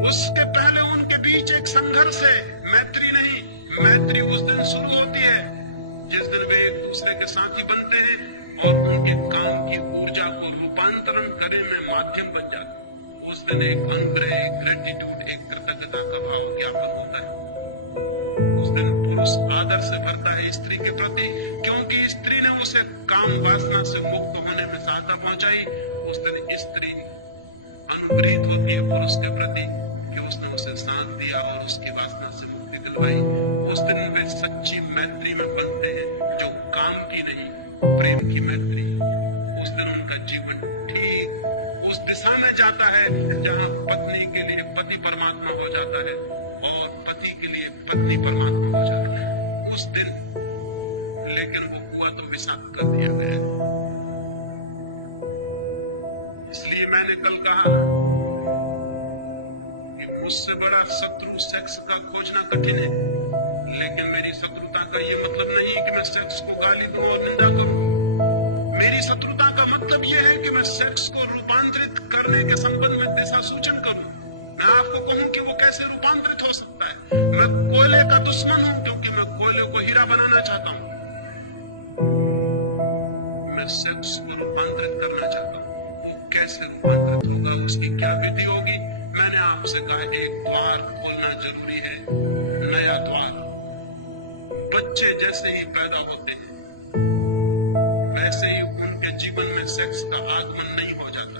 उसके पहले उनके बीच एक संघर्ष है, मैत्री नहीं। मैत्री उस दिन शुरू होती है जिस दिन वे एक दूसरे के साथी बनते हैं और उनके काम की ऊर्जा को रूपांतरण करने में माध्यम बन जाते हैं। उस दिन एक अनुग्रह, एक ग्रेटिट्यूड, एक कृतज्ञता का भाव ज्ञापन होता है। उस दिन पुरुष आदर से भरता है स्त्री के प्रति, क्योंकि स्त्री ने उसे काम वासना से मुक्त होने में सहायता पहुंचाई। उस दिन स्त्री अनुग्रहित होती है पुरुष के प्रति कि उसने उसे साथ दिया और उसकी वासना से मुक्ति दिलवाई। उस दिन वे सच्ची मैत्री में बनते हैं, जो काम की नहीं, प्रेम की मैत्री। उस दिन उनका जीवन ठीक उस दिशा में जाता है जहां पत्नी के लिए पति परमात्मा हो जाता है और पति के लिए पत्नी परमात्मा हो जाता है उस दिन। लेकिन वो कुआं तो विषाक्त कर दिया गया। इसलिए मैंने कल कहा कि मुझसे बड़ा शत्रु सेक्स का खोजना कठिन है, लेकिन मेरी शत्रुता का ये मतलब नहीं कि मैं सेक्स को गाली दूं और निंदा करूं। मेरी शत्रुता का मतलब यह है कि मैं सेक्स को रूपांतरित करने के संबंध में दिशा सूचन करूं। मैं आपको कहूं कि वो कैसे रूपांतरित हो सकता है। मैं कोयले का दुश्मन हूं क्योंकि मैं कोयले को हीरा बनाना चाहता हूं। मैं सेक्स को रूपांतरित करना चाहता हूं। वो कैसे रूपांतरित होगा, उसकी क्या विधि होगी? मैंने आपसे कहा एक द्वार खोलना जरूरी है, नया द्वार। बच्चे जैसे ही पैदा होते हैं वैसे ही उनके जीवन में सेक्स का आगमन नहीं हो जाता।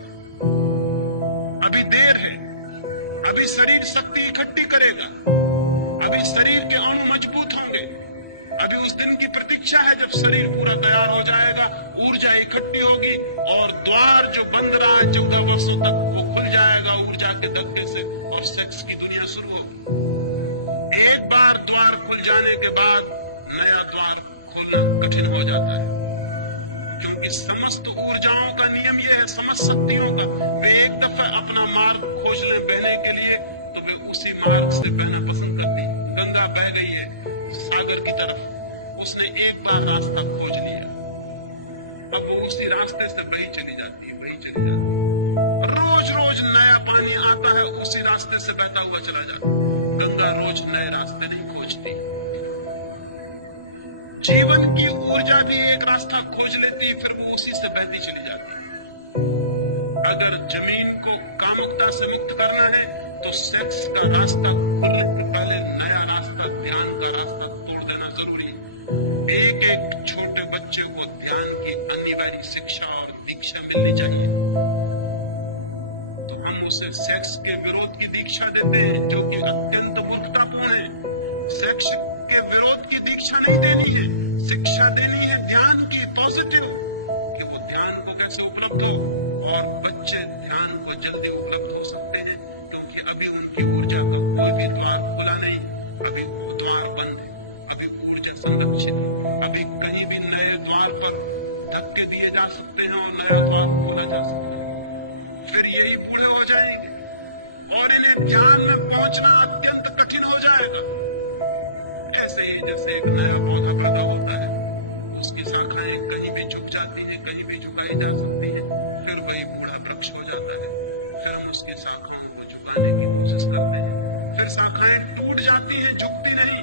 अभी देर है, अभी शरीर शक्ति इकट्ठी करेगा, अभी शरीर के अणु मजबूत होंगे, अभी उस दिन की प्रतीक्षा है जब शरीर पूरा तैयार हो जाएगा, ऊर्जा इकट्ठी होगी और द्वार जो बंद रहा है 14 वर्षों तक वो खुल जाएगा ऊर्जा के धक्के से और सेक्स की दुनिया शुरू होगी। एक बार द्वार खुल जाने के बाद नया द्वार खोलना कठिन हो जाता है, क्योंकि समस्त ऊर्जाओं का नियम यह है, समस्त शक्तियों का। वे एक दफा अपना मार्ग खोज लें बहने के लिए तो वे उसी मार्ग से बहना पसंद करती। गंगा बह गई है सागर की तरफ, उसने एक बार रास्ता खोज लिया, अब वो उसी रास्ते से बही चली जाती है, बही चली जाती है। रोज रोज नया पानी आता है, उसी रास्ते से बहता हुआ चला जाता है। गंगा रोज नए रास्ते नहीं खोजती। जीवन की ऊर्जा भी एक रास्ता खोज लेती है, फिर वो उसी से बहती चली जाती है। अगर जमीन को कामुकता से मुक्त करना है तो सेक्स का रास्ता खोलने से पहले नया रास्ता, ध्यान का रास्ता तोड़ देना जरूरी है। एक एक छोटे बच्चे को ध्यान की अनिवार्य शिक्षा और दीक्षा मिलनी चाहिए। तो हम उसे सेक्स के विरोध की दीक्षा देते हैं, जो कि अत्यंत मूर्खतापूर्ण है। सेक्स के विरोध की दीक्षा नहीं देनी है, शिक्षा देनी है ध्यान की, पॉजिटिव, कि वो ध्यान को कैसे उपलब्ध हो। और बच्चे ध्यान को जल्दी उपलब्ध हो सकते हैं क्योंकि अभी उनकी ऊर्जा का कोई भी द्वार खुला नहीं, अभी वो द्वार बंद है, अभी ऊर्जा संरक्षित है। अभी कहीं भी नए द्वार पर धक्के दिए जा सकते हैं और नया द्वार खोला जा सकता है। फिर यही बूढ़े हो जाएंगे और इन्हें ध्यान में पहुंचना अत्यंत कठिन हो जाएगा। ऐसे ही जैसे एक नया पौधा पैदा होता है, उसकी शाखाएं कहीं भी झुक जाती हैं, कहीं भी झुकाई जा सकती हैं, फिर वही बूढ़ा वृक्ष हो जाता है। फिर हम उसकी शाखाओं को झुकाने की कोशिश करते हैं, फिर शाखाएं टूट जाती हैं, झुकती नहीं।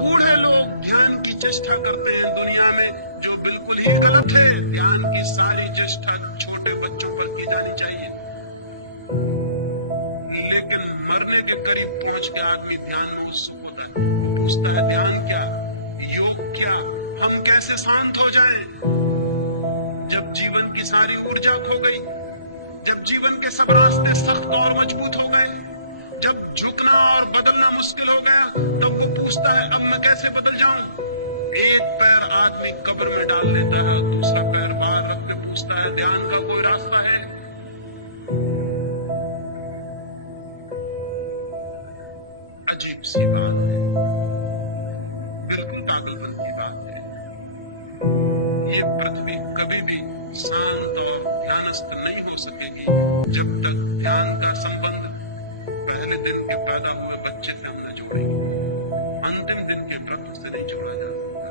बूढ़े लोग ध्यान की चेष्टा करते हैं दुनिया में, जो बिल्कुल ही गलत है। ध्यान की सारी चेष्टा छोटे बच्चों पर की जानी चाहिए। लेकिन मरने के करीब पहुंच के आदमी ध्यान में उत्सुक होता है, पूछता है ध्यान क्या, योग क्या, हम कैसे शांत हो जाएं? जब जीवन की सारी ऊर्जा खो गई, जब जीवन के सब रास्ते सख्त और मजबूत हो गए, जब झुकना और बदलना मुश्किल हो गया, तब वो पूछता है अब मैं कैसे बदल जाऊं? एक पैर आदमी कब्र में डाल लेता है, दूसरा पैर बाहर रख के पूछता है ध्यान का कोई रास्ता है? अजीब सी बात है, बिल्कुल पागलपन की बात है। ये पृथ्वी कभी भी शांत और ध्यानस्थ नहीं हो सकेगी जब तक ध्यान का संबंध पहले दिन के पैदा हुए बच्चे से हम न जोड़ेंगे। अंतिम दिन के वृक्ष से नहीं जोड़ा जा सकता।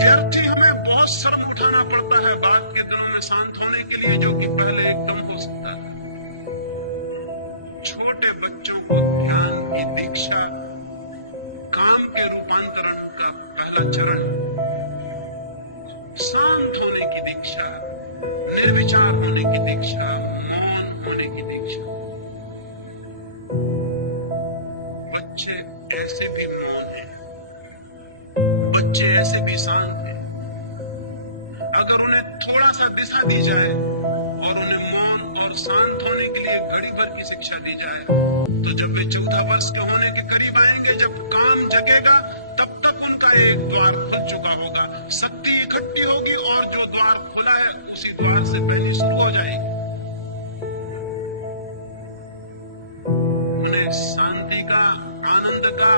व्यर्थ ही हमें बहुत श्रम उठाना पड़ता है बाद के दिनों में शांत होने के लिए, जो कि पहले एकदम हो सकता है। छोटे बच्चों को ध्यान की दीक्षा काम के रूपांतरण का पहला चरण, शांत होने की दीक्षा, निर्विचार होने की दीक्षा, मौन होने की दीक्षा। बच्चे ऐसे भी मौन हैं, बच्चे ऐसे भी शांत हैं। अगर उन्हें थोड़ा सा दिशा दी जाए और उन्हें मौन और शांत होने के लिए घड़ी भर की शिक्षा दी जाए, तो जब वे 14 वर्ष के होने के करीब आएंगे, जब काम जगेगा, तब तक उनका एक द्वार खुल चुका होगा, शक्ति इकट्ठी होगी और जो द्वार खुला है उसी द्वार से बहनी शुरू हो जाएगी। उन्हें शांति का, आनंद का,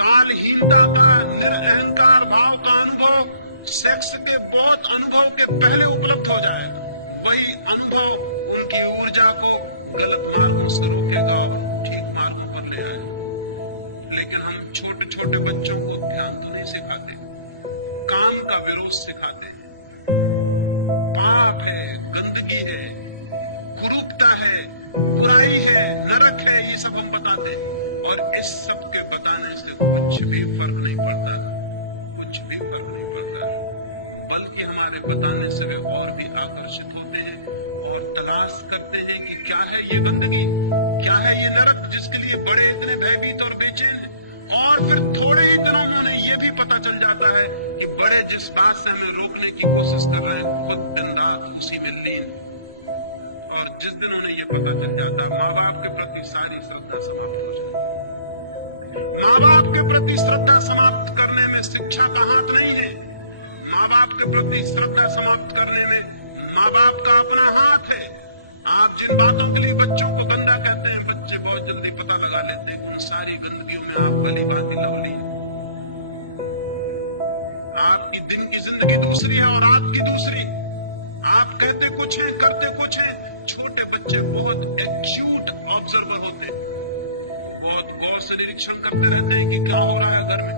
कालहीनता का, निरअहंकार भाव का अनुभव सेक्स के बहुत अनुभव के पहले उपलब्ध हो जाएगा। वही अनुभव उनकी ऊर्जा को गलत मार्गों से रोकेगा और ठीक मार्गों पर ले आएगा। लेकिन हम छोटे छोटे बच्चों को ध्यान तो नहीं सिखाते, काम का विरोध सिखाते हैं। पाप है, गंदगी है, कुरूपता है, बुराई है, नरक है, ये सब हम बताते हैं। और इस सब के बताने से कुछ भी फर्क नहीं पड़ता, कुछ भी फर्क नहीं पड़ता, बल्कि हमारे बताने से वे और भी आकर्षित होते हैं और तलाश करते हैं कि क्या है ये गंदगी, क्या है ये नरक, जिसके लिए बड़े इतने भयभीत और बेचैन हैं। और फिर थोड़े ही दिनों में उन्हें ये भी पता चल जाता है कि बड़े जिस बात से हमें रोकने की कोशिश कर रहे हैं, खुद दिन रात उसी में लीन। और जिस दिन उन्हें ये पता चल जाता है, माँ बाप के प्रति सारी श्रद्धा समाप्त हो जाती है। माँ बाप के प्रति श्रद्धा समाप्त करने में शिक्षा का हाथ नहीं है। माँ बाप के प्रति श्रद्धा समाप्त करने में माँ बाप का अपना हाथ है। आप जिन बातों के लिए बच्चों को गंदा कहते हैं, बच्चे बहुत जल्दी पता लगा लेते हैं। उन सारी गंदगियों में आप भली भांति लवली है। आपकी दिन की जिंदगी दूसरी है और रात की दूसरी। आप कहते कुछ है, करते कुछ है। छोटे बच्चे बहुत एक्यूट ऑब्जर्वर होते हैं, बहुत गौर से निरीक्षण करते रहते हैं कि क्या हो रहा है घर में।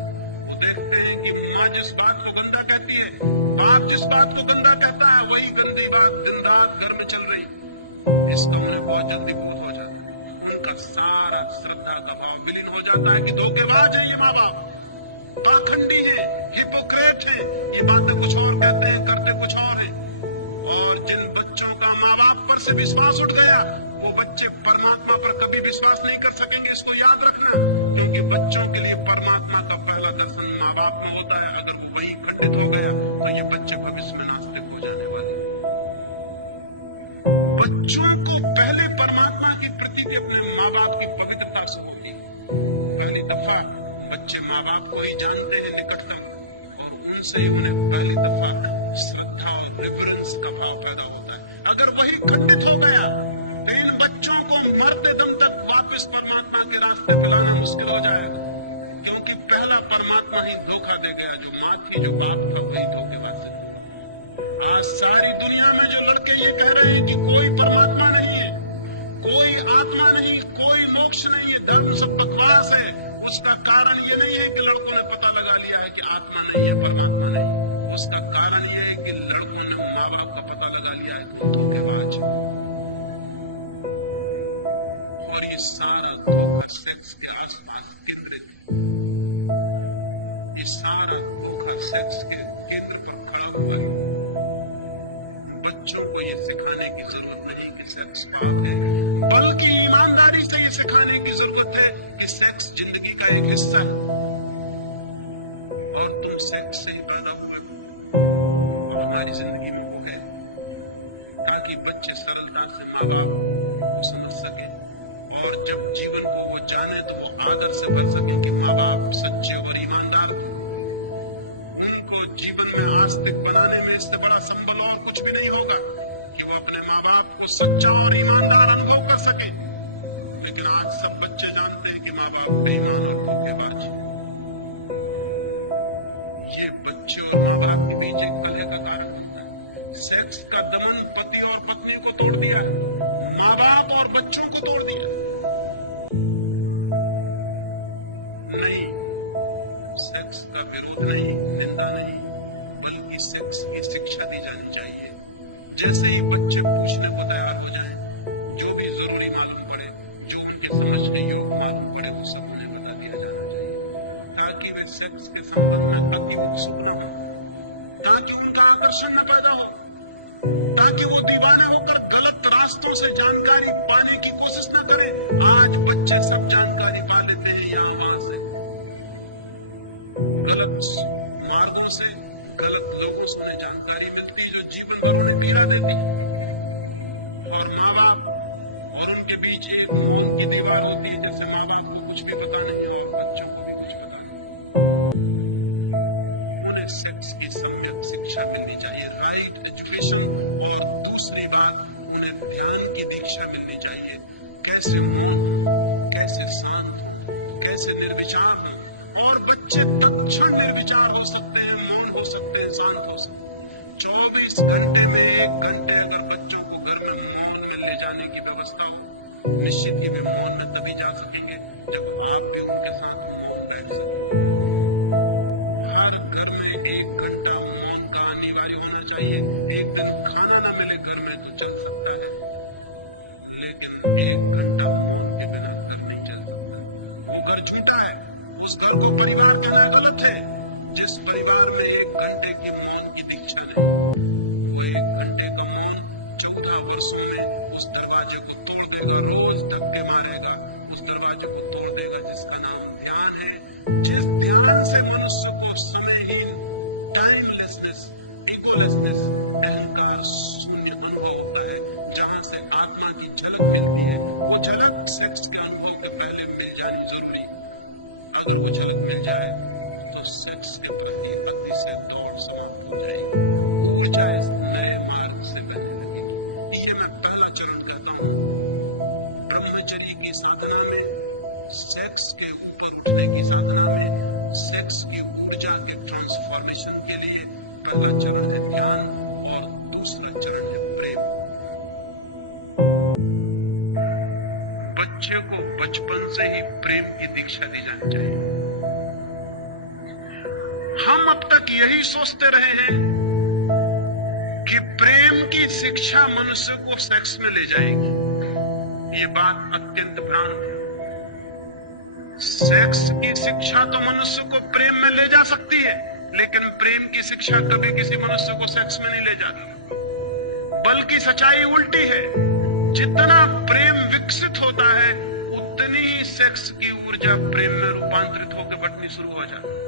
वो देखते हैं कि माँ जिस बात को गंदा कहती है, बाप जिस बात को गंदा कहता है, वही गंदी बात दिन रात घर में चल रही। इसका उन्हें बहुत जल्दी भूत हो जाता है। उनका सारा श्रद्धा का भाव विलीन हो जाता है कि धोखेबाज है ये माँ बाप, पाखंडी है, हिपोक्रेट है, ये बातें कुछ और कहते हैं, करते कुछ और है। और जिन बच्चों का माँ बाप पर से विश्वास उठ गया, वो बच्चे परमात्मा पर कभी विश्वास नहीं कर सकेंगे, इसको याद रखना। क्योंकि बच्चों के लिए परमात्मा का पहला दर्शन माँ बाप में होता है। अगर वो वहीं खंडित हो गया तो ये बच्चे भविष्य में नास्तिक हो जाने वाले। बच्चों को पहले परमात्मा की प्रतीति अपने माँ बाप की पवित्रता से होती है। पहली दफा बच्चे माँ बाप को ही जानते हैं निकटतम, और उनसे ही उन्हें पहली दफा श्रद्धा और रिवरेंस का भाव पैदा होता है। अगर वही खंडित हो गया तो इन बच्चों को मरते दम तक वापस परमात्मा के रास्ते पे लाना मुश्किल हो जाएगा। क्योंकि पहला परमात्मा ही धोखा दे गया, जो माँ थी, जो बाप था, वही धोखेबाज है। आज सारी दुनिया में जो लड़के ये कह रहे हैं कि कोई परमात्मा नहीं है, कोई आत्मा नहीं, कोई मोक्ष नहीं है, धर्म सब बकवास है, उसका कारण ये नहीं है कि लड़कों ने पता लगा लिया है कि आत्मा नहीं है, परमात्मा नहीं। उसका कारण ये है कि लड़कों ने माँ बाप का पता लगा लिया है कि धोखेबाज। और ये सारा धोखा सेक्स के आसपास केंद्रित है। ये सारा धोखा सेक्स के केंद्र पर खड़ा हुआ है। बच्चों को ये सिखाने की जरूरत नहीं कि सेक्स पाप है, बल्कि ईमानदारी से ये सिखाने की जरूरत है कि सेक्स जिंदगी का एक हिस्सा है और तुम सेक्स से ही पैदा हुए और हमारी जिंदगी में वो है, ताकि बच्चे सरलता से माँ बाप को समझ सके और जब जीवन को वो जाने तो वो आदर से भर सके कि माँ बाप सच्चे और ईमानदार थे। उनको जीवन में आस्तिक बनाने में इससे बड़ा संबल और कुछ भी नहीं होगा कि वो अपने माँ बाप को सच्चा और ईमानदार अनुभव कर सके। लेकिन आज सब बच्चे जानते हैं कि माँ बाप बेईमान और धोखेबाज। ये बच्चे और माँ बाप के बीच एक कलह का कारण बनता है। सेक्स का दमन पति और पत्नी को तोड़ दिया है, माँ बाप और बच्चों को तोड़ दिया। नहीं, सेक्स का विरोध नहीं, निंदा नहीं, बल्कि सेक्स की शिक्षा दी जानी चाहिए। जैसे ही बच्चे पूछने को तैयार हो जाएं, जो भी जरूरी मालूम पड़े, जो उनके समझ के योग मालूम पड़े, वो सब उन्हें बता दिया जाना चाहिए, ताकि वे सेक्स के संबंध में अति उत्सुक न हो, ताकि उनका आकर्षण न पैदा हो, ताकि वो दीवाने होकर गलत रास्तों से जानकारी पाने की कोशिश न करें। आज बच्चे सब जानकारी पा लेते हैं यहाँ वहां से, गलत मार्गों से, गलत लोगों से उन्हें जानकारी मिलती जो जीवन भर उन्हें पीड़ा देती। और माँ बाप और उनके बीच एक मौन की दीवार होती है, जैसे माँ बाप को कुछ भी पता नहीं और बच्चों को भी कुछ पता नहीं। उन्हें सेक्स की सम्यक शिक्षा मिलनी चाहिए, राइट एजुकेशन। और दूसरी बात, उन्हें ध्यान की दीक्षा मिलनी चाहिए, कैसे मौन हो, कैसे शांत हो, कैसे निर्विचार हो। और बच्चे तत्क्षण निर्विचार हो सकते हैं, मौन हो सकते हैं, शांत हो सकते हैं। 24 घंटे में 1 घंटे अगर बच्चों को घर में मौन में ले जाने की व्यवस्था हो, निश्चित ही वे मौन में तभी जा सकेंगे जब आप भी उनके साथ मौन बैठ सकें। हर घर में 1 घंटा मौन का अनिवार्य होना चाहिए। एक दिन खाना न मिले घर में तो चल सकता है, लेकिन 1 घंटा मौन के बिना घर नहीं चल सकता। वो घर झूठा है, उस घर को परिवार कहना गलत है जिस परिवार में 1 घंटे की मौन की दीक्षा नहीं। वो 1 घंटे का मौन 14 वर्षों में उस दरवाजे को तोड़ देगा, रोज धक्के मारेगा, उस दरवाजे को तोड़ देगा जिसका नाम ध्यान है। जिस ध्यान से मनुष्य को समयहीन, टाइमलेसनेस, इगोलेसनेस, अहंकार शून्य अनुभव होता है, जहां से आत्मा की झलक मिलती है। वो झलक सेक्स के अनुभव के पहले मिल जानी जरूरी है। अगर वो झलक मिल जाए तो सेक्स के प्रति अतिशय दौड़ समाप्त हो जाएगी, ऊर्जा इस नए मार्ग से बहने लगेगी। ये मैं पहला चरण कहता हूँ। ब्रह्मचर्य की साधना में, सेक्स के ऊपर उठने की साधना में, सेक्स की ऊर्जा के ट्रांसफॉर्मेशन के लिए पहला चरण है ध्यान और दूसरा चरण है प्रेम। बच्चे को बचपन से ही प्रेम की दीक्षा दी जानी चाहिए। हम अब तक यही सोचते रहे हैं कि प्रेम की शिक्षा मनुष्य को सेक्स में ले जाएगी, ये बात अत्यंत भ्रांत है। सेक्स की शिक्षा तो मनुष्य को प्रेम में ले जा सकती है, लेकिन प्रेम की शिक्षा कभी किसी मनुष्य को सेक्स में नहीं ले जाती। बल्कि सच्चाई उल्टी है, जितना प्रेम विकसित होता है उतनी ही सेक्स की ऊर्जा प्रेम में रूपांतरित होकर बढ़नी शुरू हो जाती है।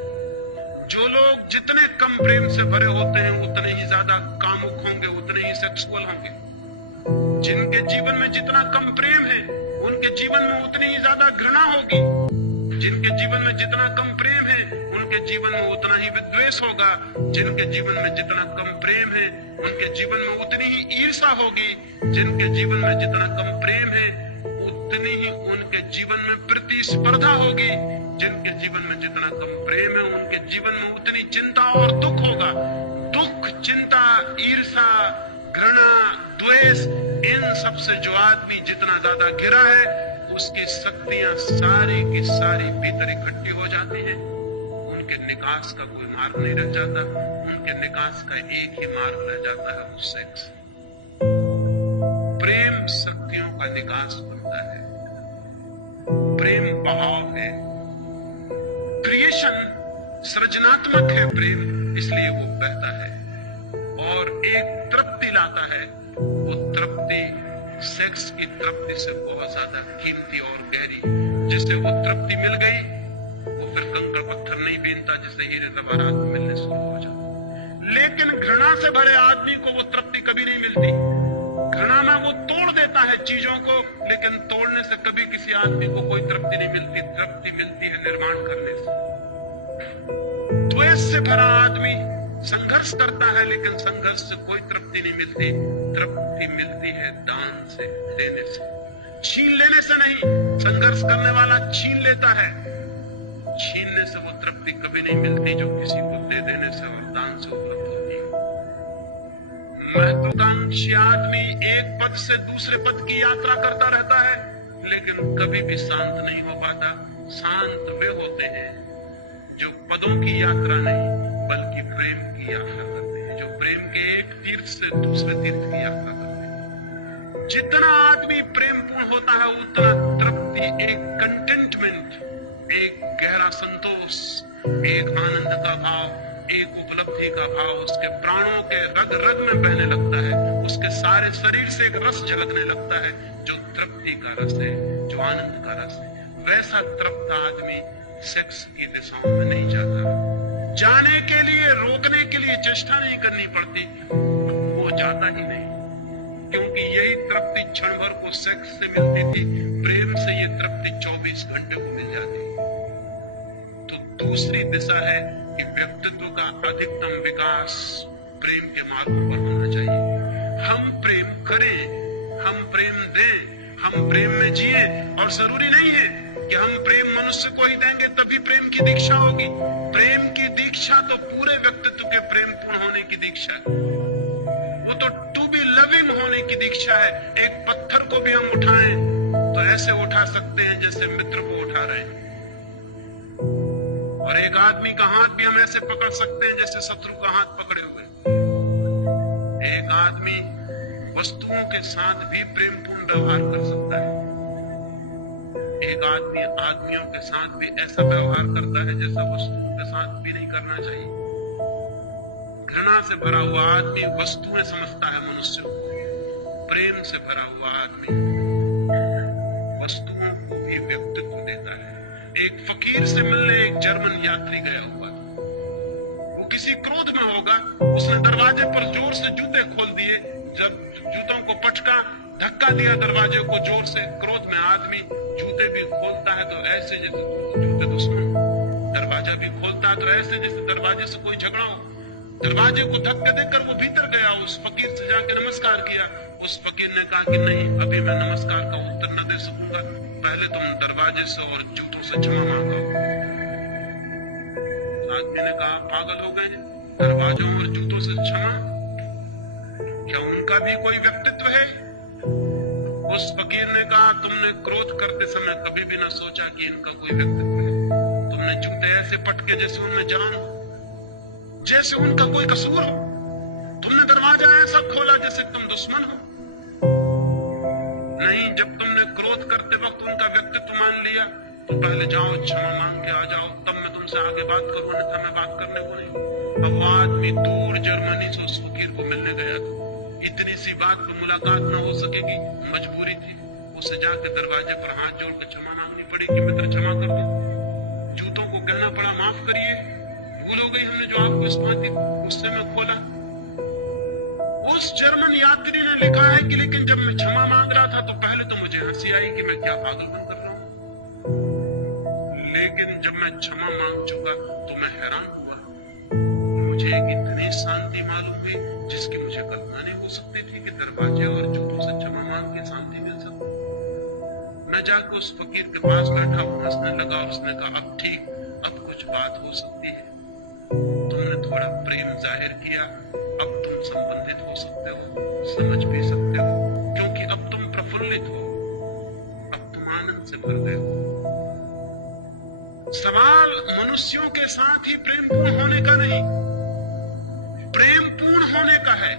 जो लोग जितने कम प्रेम से भरे होते हैं उतने ही ज्यादा कामुक होंगे, उतने ही सेक्सुअल होंगे। जिनके जीवन में जितना कम प्रेम है उनके जीवन में उतनी ही ज्यादा घृणा होगी। जिनके जीवन में जितना कम प्रेम है उनके जीवन में उतना ही विद्वेष होगा। जिनके जीवन में जितना कम प्रेम है उनके जीवन में उतनी ही ईर्ष्या होगी। जिनके जीवन में जितना कम प्रेम है उतनी ही उनके जीवन में प्रतिस्पर्धा होगी। जिनके जीवन में जितना कम प्रेम है उनके जीवन में उतनी चिंता और दुख होगा। दुख, चिंता, ईर्ष्या, घृणा, द्वेष, इन सब से जो आदमी जितना ज्यादा घिरा है उसकी शक्तियां सारी की सारी भीतर इकट्ठी हो जाती हैं। उनके निकास का कोई मार्ग नहीं रह जाता। उनके निकास का एक ही मार्ग रह जाता है, वो सेक्स। प्रेम शक्तियों का निकास बनता है। प्रेम बहाव है। क्रिएशन सृजनात्मक है प्रेम, इसलिए वो बहता है और एक तृप्ति लाता है। वो तृप्ति सेक्स की तृप्ति से बहुत ज्यादा कीमती और गहरी। जिसे वो तृप्ति मिल गई वो फिर कंकड़ पत्थर नहीं बीनता, जिसे हीरे जवाहरात मिलने शुरू हो जाता। लेकिन घृणा से भरे आदमी को वो तृप्ति कभी नहीं मिलती। घृणा में वो तोड़ देता है चीजों को, लेकिन तोड़ने से कभी किसी आदमी को कोई तृप्ति नहीं मिलती। तृप्ति मिलती है निर्माण करने से। द्वेष से भरा आदमी संघर्ष करता है, लेकिन संघर्ष से कोई तृप्ति नहीं मिलती। तृप्ति मिलती है दान से, देने से, छीन लेने से नहीं। संघर्ष करने वाला छीन लेता है, छीनने से वो तृप्ति कभी नहीं मिलती जो किसी को दे देने से और दान से उपलब्ध होती है। महत्वाकांक्षी आदमी एक पद से दूसरे पद की यात्रा करता रहता है, लेकिन कभी भी शांत नहीं हो पाता। शांत वे होते हैं जो पदों की यात्रा नहीं बल्कि प्रेम की यात्रा करते हैं, जो प्रेम के एक तीर्थ से दूसरे तीर्थ की यात्रा करते हैं। जितना आदमी प्रेम पूर्ण होता है उतना तृप्ति, एक कंटेंटमेंट, एक गहरा संतोष, एक आनंद का भाव, एक उपलब्धि का भाव उसके प्राणों के रग रग में बहने लगता है। उसके सारे शरीर से एक रस झलकने लगता है जो तृप्ति का रस है, जो आनंद का रस है। वैसा तृप्त आदमी सेक्स की दिशाओं में नहीं जाता। जाने के लिए, रोकने के लिए चेष्टा नहीं करनी पड़ती, वो जाता ही नहीं। क्योंकि यही तृप्ति क्षण भर को सेक्स से मिलती थी, प्रेम से ये तृप्ति 24 घंटे को मिल जाती। तो दूसरी दिशा है कि व्यक्तित्व का अधिकतम विकास प्रेम के मार्ग पर होना चाहिए। हम प्रेम करें, हम प्रेम दें, हम प्रेम में जिए। और जरूरी नहीं है कि हम प्रेम मनुष्य को ही देंगे तभी प्रेम की दीक्षा होगी। प्रेम की दीक्षा तो पूरे व्यक्तित्व के प्रेम पूर्ण होने की दीक्षा है। वो तो टू बी लविंग होने की दीक्षा है। एक पत्थर को भी हम उठाएं तो ऐसे उठा सकते हैं जैसे मित्र को उठा रहे हैं, और एक आदमी का हाथ भी हम ऐसे पकड़ सकते हैं जैसे शत्रु का हाथ पकड़े हुए। एक आदमी वस्तुओं के साथ भी प्रेमपूर्ण व्यवहार कर सकता है। एक आदमी आदमियों के साथ भी ऐसा व्यवहार करता है जैसा वस्तुओं के साथ भी नहीं करना चाहिए। घृणा से भरा हुआ आदमी वस्तुएं समझता है मनुष्य को, प्रेम से भरा हुआ आदमी वस्तुओं को भी व्यक्तित्व देता है। एक फकीर से मिलने एक जर्मन यात्री गया हुआ था। वो किसी क्रोध में होगा, उसने दरवाजे पर जोर से जूते खोल दिए। जब जूतों को पटका, धक्का दिया दरवाजे को जोर से। क्रोध में आदमी जूते भी खोलता है तो ऐसे जैसे जूते दुश्मन, दरवाजा भी खोलता है तो ऐसे जैसे दरवाजे से कोई झगड़ा हो। दरवाजे को धक्के देकर वो भीतर गया, उस फकीर से जाकर नमस्कार किया। उस फकीर ने कहा कि नहीं, अभी मैं नमस्कार का उत्तर न दे सकूंगा, पहले तुम दरवाजे से और जूतों से क्षमा मांगो। आदमी ने कहा, पागल हो गए, दरवाजों और जूतों से क्षमा? क्या उनका भी कोई व्यक्तित्व है? उस फकीर ने कहा, तुमने क्रोध करते समय कभी भी न सोचा कि इनका कोई व्यक्तित्व है। तुमने जूते ऐसे पटके जैसे उनमें जान हो, जैसे उनका कोई कसूर हो। तुमने दरवाजा ऐसा खोला जैसे तुम दुश्मन हो। नहीं, जब तुमने क्रोध करते वक्त उनका व्यक्तित्व मान लिया तो पहले जाओ क्षमा मांग के आ जाओ, तब मैं तुमसे आगे बात करूं, अन्यथा मैं बात करने को नहीं। अब वो आदमी दूर जर्मनी से उस फकीर को मिलने गया था, इतनी सी बात पे मुलाकात न हो सकेगी, मजबूरी थी, उसे जाके दरवाजे पर हाथ जोड़ के क्षमा मांगनी पड़ी कि मित्र क्षमा कर दो। जूतों को कहना पड़ा माफ करिए, भूल हो गई हमने जो आपको इस भांति गुस्से में खोला। उस जर्मन यात्री ने लिखा है कि लेकिन जब मैं क्षमा मांग रहा था तो पहले तो मुझे हंसी आई कि मैं क्या पागलपन कर रहा हूं, लेकिन जब मैं क्षमा मांग चुका तो मैं हैरान हुआ, मुझे एक इतनी शांति मालूम हुई जिसकी मुझे कल्पना नहीं हो सकती थी कि दरवाजे और जूतों से क्षमा मांग के शांति मिल सकती। मैं जाकर उस फकीर के पास बैठा, वो हंसने लगा और उसने कहा अब ठीक, अब कुछ बात हो सकती है, तुमने थोड़ा प्रेम जाहिर किया, अब तुम संबंधित हो सकते हो, समझ भी सकते हो, क्योंकि अब तुम प्रफुल्लित हो, अब तुम आनंद से भर गए हो। सवाल मनुष्यों के साथ ही प्रेम पूर्ण होने का नहीं, प्रेम पूर्ण होने का है।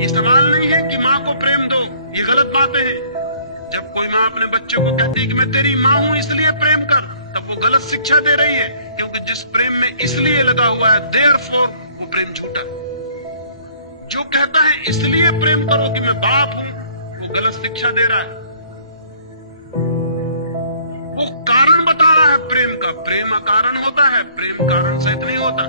ये सवाल नहीं है कि माँ को प्रेम दो, ये गलत बातें हैं। जब कोई माँ अपने बच्चों को कहती है कि मैं तेरी माँ हूं इसलिए प्रेम कर, तब वो गलत शिक्षा दे रही है, क्योंकि जिस प्रेम में इसलिए लगा हुआ है देयरफॉर वो प्रेम झूठा। जो कहता है इसलिए प्रेम करो कि मैं बाप हूं, वो गलत शिक्षा दे रहा है, वो कारण बता रहा है प्रेम का। प्रेम अकारण होता है, प्रेम कारण सहित नहीं होता।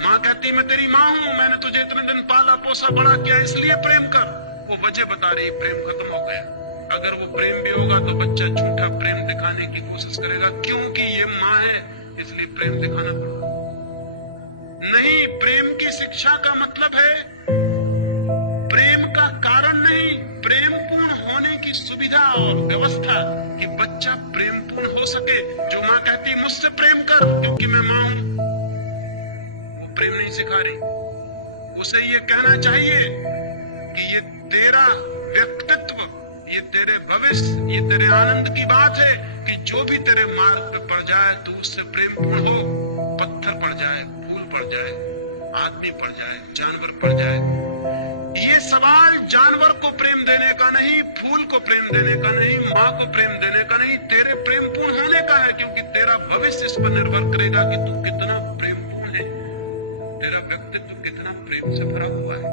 माँ कहती मैं तेरी माँ हूं, मैंने तुझे इतने दिन पाला पोसा बड़ा किया इसलिए प्रेम कर, वो वजह बता रही, प्रेम खत्म हो गया। अगर वो प्रेम भी होगा तो बच्चा झूठा प्रेम दिखाने की कोशिश करेगा, क्योंकि ये माँ है इसलिए प्रेम दिखाना पड़ेगा। नहीं, प्रेम की शिक्षा का मतलब है प्रेम का कारण नहीं, प्रेम पूर्ण होने की सुविधा और व्यवस्था कि बच्चा प्रेम पूर्ण हो सके। जो माँ कहती मुझसे प्रेम कर क्योंकि मैं माँ हूं, वो प्रेम नहीं सिखा रही। उसे ये कहना चाहिए कि ये तेरा व्यक्तित्व, ये तेरे भविष्य, ये तेरे आनंद की बात है कि जो भी तेरे मार्ग पे पड़ जाए तो उससे प्रेम पूर्ण हो। पत्थर पड़ जाए, फूल पड़ जाए, आदमी पड़ जाए, जानवर पड़ जाए, ये सवाल जानवर को प्रेम देने का नहीं, फूल को प्रेम देने का नहीं, माँ को प्रेम देने का नहीं, तेरे प्रेम पूर्ण होने का है, क्योंकि तेरा भविष्य इस पर निर्भर करेगा कि तू कितना प्रेम पूर्ण है, तेरा व्यक्तित्व कितना प्रेम से भरा हुआ है,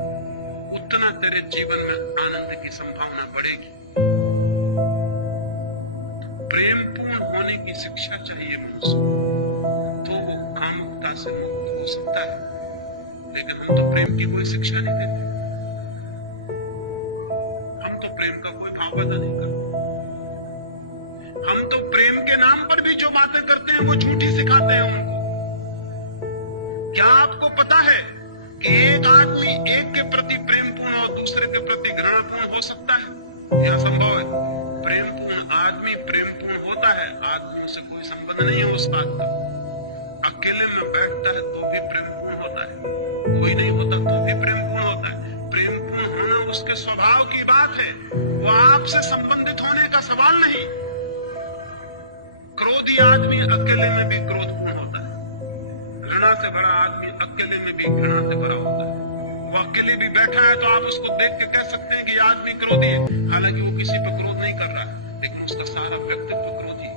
उतना तेरे जीवन में आनंद की संभावना बढ़ेगी। प्रेम पूर्ण होने की शिक्षा चाहिए मनुष्य, तो वो कामुकता से मुक्त हो सकता है। लेकिन हम तो प्रेम की कोई शिक्षा नहीं देते, हम तो प्रेम का कोई भाव पैदा नहीं करते, हम तो प्रेम के नाम पर भी जो बातें करते हैं वो झूठी सिखाते हैं उनको। क्या आपको पता है कि एक आदमी एक के प्रति प्रेम पूर्ण और दूसरे के प्रति घृणा पूर्ण हो सकता है? यह संभव है। प्रेम पूर्ण आदमी प्रेम पूर्ण होता है, आत्मा से कोई संबंध नहीं है उस बात का। अकेले में बैठता है तो भी प्रेम पूर्ण होता है, कोई नहीं होता तो भी प्रेम पूर्ण होता है। प्रेम पूर्ण होना उसके स्वभाव की बात है, वो आपसे संबंधित होने का सवाल नहीं। क्रोधी आदमी अकेले में भी क्रोधपूर्ण होता है, घृणा से भरा आदमी अकेले में भी घृणा से भरा होता है। वो अकेले भी बैठा है तो आप उसको देख के कह सकते हैं कि ये आदमी क्रोधी है, हालांकि वो किसी पर क्रोध नहीं कर रहा है, लेकिन उसका सारा व्यक्तित्व क्रोधी है।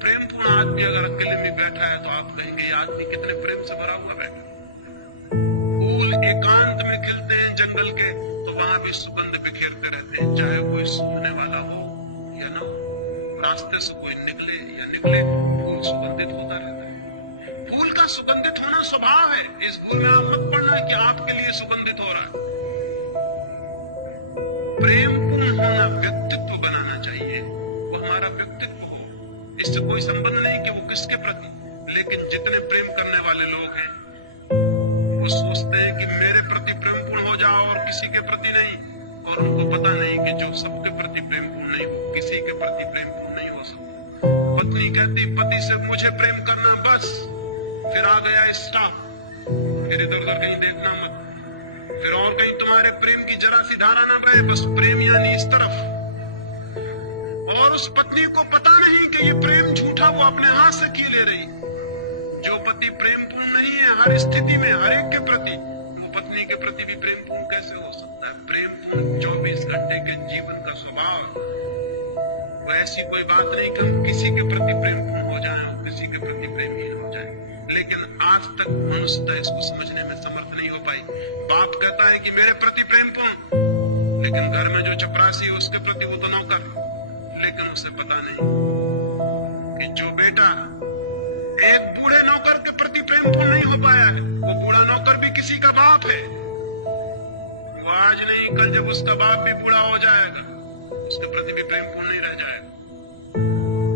प्रेम पूर्ण आदमी अगर अकेले में बैठा है तो आप कहेंगे ये आदमी कितने प्रेम से भरा हुआ बैठा। फूल एकांत में खिलते हैं जंगल के तो वहां भी सुगंध बिखेरते रहते हैं, चाहे कोई सूंघने वाला हो या ना हो। रास्ते से कोई निकले या निकले, फूल सुगंधित होता रहता है। फूल का सुगंधित होना स्वभाव है, इस भूल में आप मत पड़ना कि आपके लिए सुगंधित हो रहा है। प्रेम पूर्ण होना व्यक्तित्व बनाना चाहिए, वो हमारा व्यक्तित्व हो, इससे कोई संबंध नहीं कि वो किसके प्रति। लेकिन जितने प्रेम करने वाले लोग हैं वो सोचते हैं कि मेरे प्रति प्रेम पूर्ण हो जाओ और किसी के प्रति नहीं, और उनको पता नहीं कि जो सबके प्रति प्रेम पूर्ण नहीं हो किसी के प्रति प्रेम पूर्ण नहीं हो सकता। पत्नी कहती पति से मुझे प्रेम करना बस, फिर आ गया स्टॉप, फिर इधर उधर कहीं देखना मत, फिर और कहीं तुम्हारे प्रेम की जरा सी धारा ना बहे, बस प्रेम यानी इस तरफ। और उस पत्नी को पता नहीं कि ये प्रेम झूठा वो अपने हाथ से की ले रही। जो पति प्रेम पूर्ण नहीं है हर स्थिति में हर एक के प्रति, वो तो पत्नी के प्रति भी प्रेमपूर्ण कैसे हो सकता है? प्रेमपूर्ण 24 घंटे के जीवन का स्वभाव। ऐसी कोई बात नहीं कि हम किसी के प्रति प्रेमपूर्ण हो जाएं और किसी के प्रति प्रेमहीन हो जाएं। लेकिन आज तक मनुष्यता इसको समझने में समर्थ नहीं हो पाई। बाप कहता है कि मेरे प्रति प्रेमपूर्ण, लेकिन घर में जो चपरासी है उसके प्रति वो तो नौकर। लेकिन उसे पता नहीं कि जो बेटा एक बूढ़े नौकर के प्रति प्रेमपूर्ण नहीं हो पाया है, वो बूढ़ा नौकर भी किसी का बाप है। वो आज नहीं कल जब उसका बाप भी बूढ़ा हो जाएगा, उसके प्रति भी प्रेमपूर्ण नहीं रह जाएगा।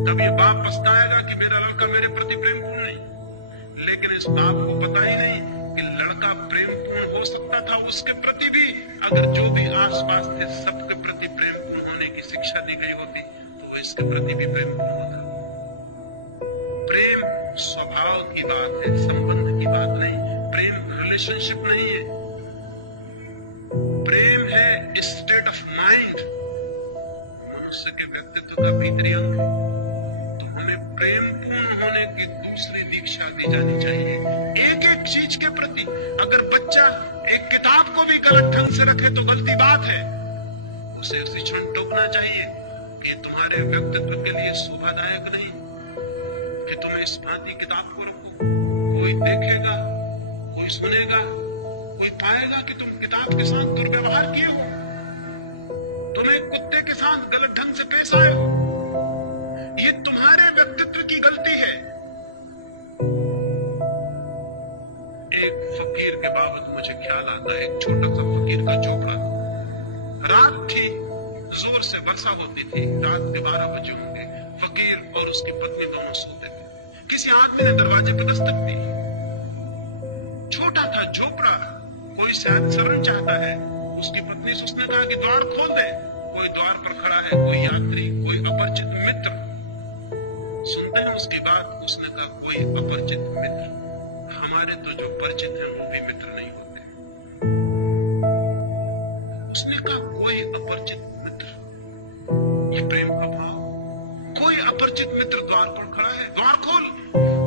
तब ये बाप पछताएगा कि मेरा लड़का मेरे प्रति प्रेमपूर्ण नहीं। लेकिन इस बाप को पता ही नहीं कि लड़का प्रेमपूर्ण हो सकता था उसके प्रति भी, अगर जो भी आसपास थे सबके प्रति प्रेमपूर्ण होने की शिक्षा दी गई होती तो वो इसके प्रति भी प्रेमपूर्ण होता। प्रेम स्वभाव की बात है, संबंध की बात नहीं। प्रेम रिलेशनशिप नहीं है, प्रेम है स्टेट ऑफ माइंड, मनुष्य के व्यक्तित्व का भीतरी अंग। तो हमें प्रेमपूर्ण होने की दूसरी दीक्षा दी जानी चाहिए एक एक चीज के प्रति। अगर बच्चा एक किताब को भी गलत ढंग से रखे तो गलती बात है, उसे उसी क्षण टोकना चाहिए कि तुम्हारे व्यक्तित्व के लिए शोभादायक नहीं कि तुम इस भांति किताब को रखो। कोई देखेगा, कोई सुनेगा, कोई पाएगा कि तुम किताब के साथ दुर्व्यवहार किए हो, तुम एक कुत्ते के साथ गलत ढंग से पेश आए हो। ये तुम्हारे व्यक्तित्व की गलती है। एक फकीर के बाबत मुझे ख्याल आता है, एक छोटा सा फकीर का झोपड़ा। रात थी, जोर से वर्षा होती थी, रात के 12 बजे होंगे। फकीर और उसकी पत्नी दोनों सोते थे। किसी आदमी ने दरवाजे पर दस्तक दी। छोटा था झोपड़ा, कोई शायद शरण चाहता है। उसकी पत्नी से उसने कहा कि द्वार खोल दे। कोई द्वार पर खड़ा है, कोई यात्री, कोई अपरिचित मित्र। सुनते हैं उसकी बात, उसने कहा कोई अपरिचित मित्र। हमारे तो जो परिचित हैं वो भी मित्र नहीं होते। उसने कहा कोई अपरिचित मित्र, ये प्रेम का भाव। कोई अपरिचित मित्र द्वार पर खड़ा है, द्वार खोल।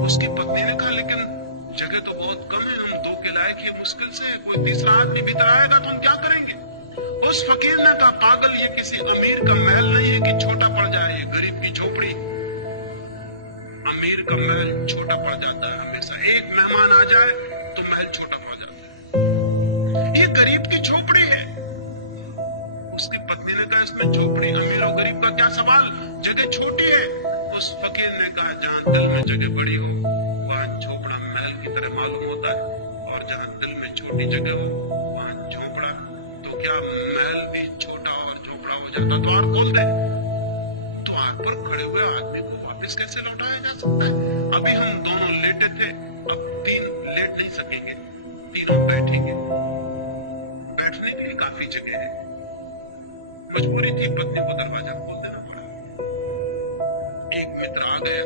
उसकी पत्नी ने कहा लेकिन जगह तो बहुत कम है, हम 2 के लायक ही मुश्किल से, कोई तीसरा आदमी भीतर आएगा तो हम क्या करेंगे? उस फकीर ने कहा पागल, ये किसी अमीर का महल नहीं है कि छोटा पड़ जाए, ये गरीब की झोपड़ी। अमीर का महल छोटा पड़ जाता है हमेशा, एक मेहमान आ जाए तो महल छोटा पड़ जाता है। ये गरीब की झोपड़ी है। उसकी पत्नी ने कहा इसमें झोपड़ी, अमीर और गरीब का क्या सवाल, जगह छोटी है। उस फकीर ने कहा जहां दिल में जगह बड़ी हो वहां झोपड़ा महल की तरह मालूम होता है, और जहां दिल में छोटी जगह हो वहां झोपड़ा। तो क्या महल भी छोटा और झोपड़ा हो जाता? द्वार खोल दे। द्वार पर खड़े हुए आदमी को वापस कैसे लौटाया जा सकता है? अभी हम दोनों लेटे थे, अब 3 लेट नहीं सकेंगे, तीनों बैठेंगे। बैठने के लिए काफी जगह है। मजबूरी थी, पत्नी को दरवाजा खोल देना पड़ा। एक मित्र आ गया,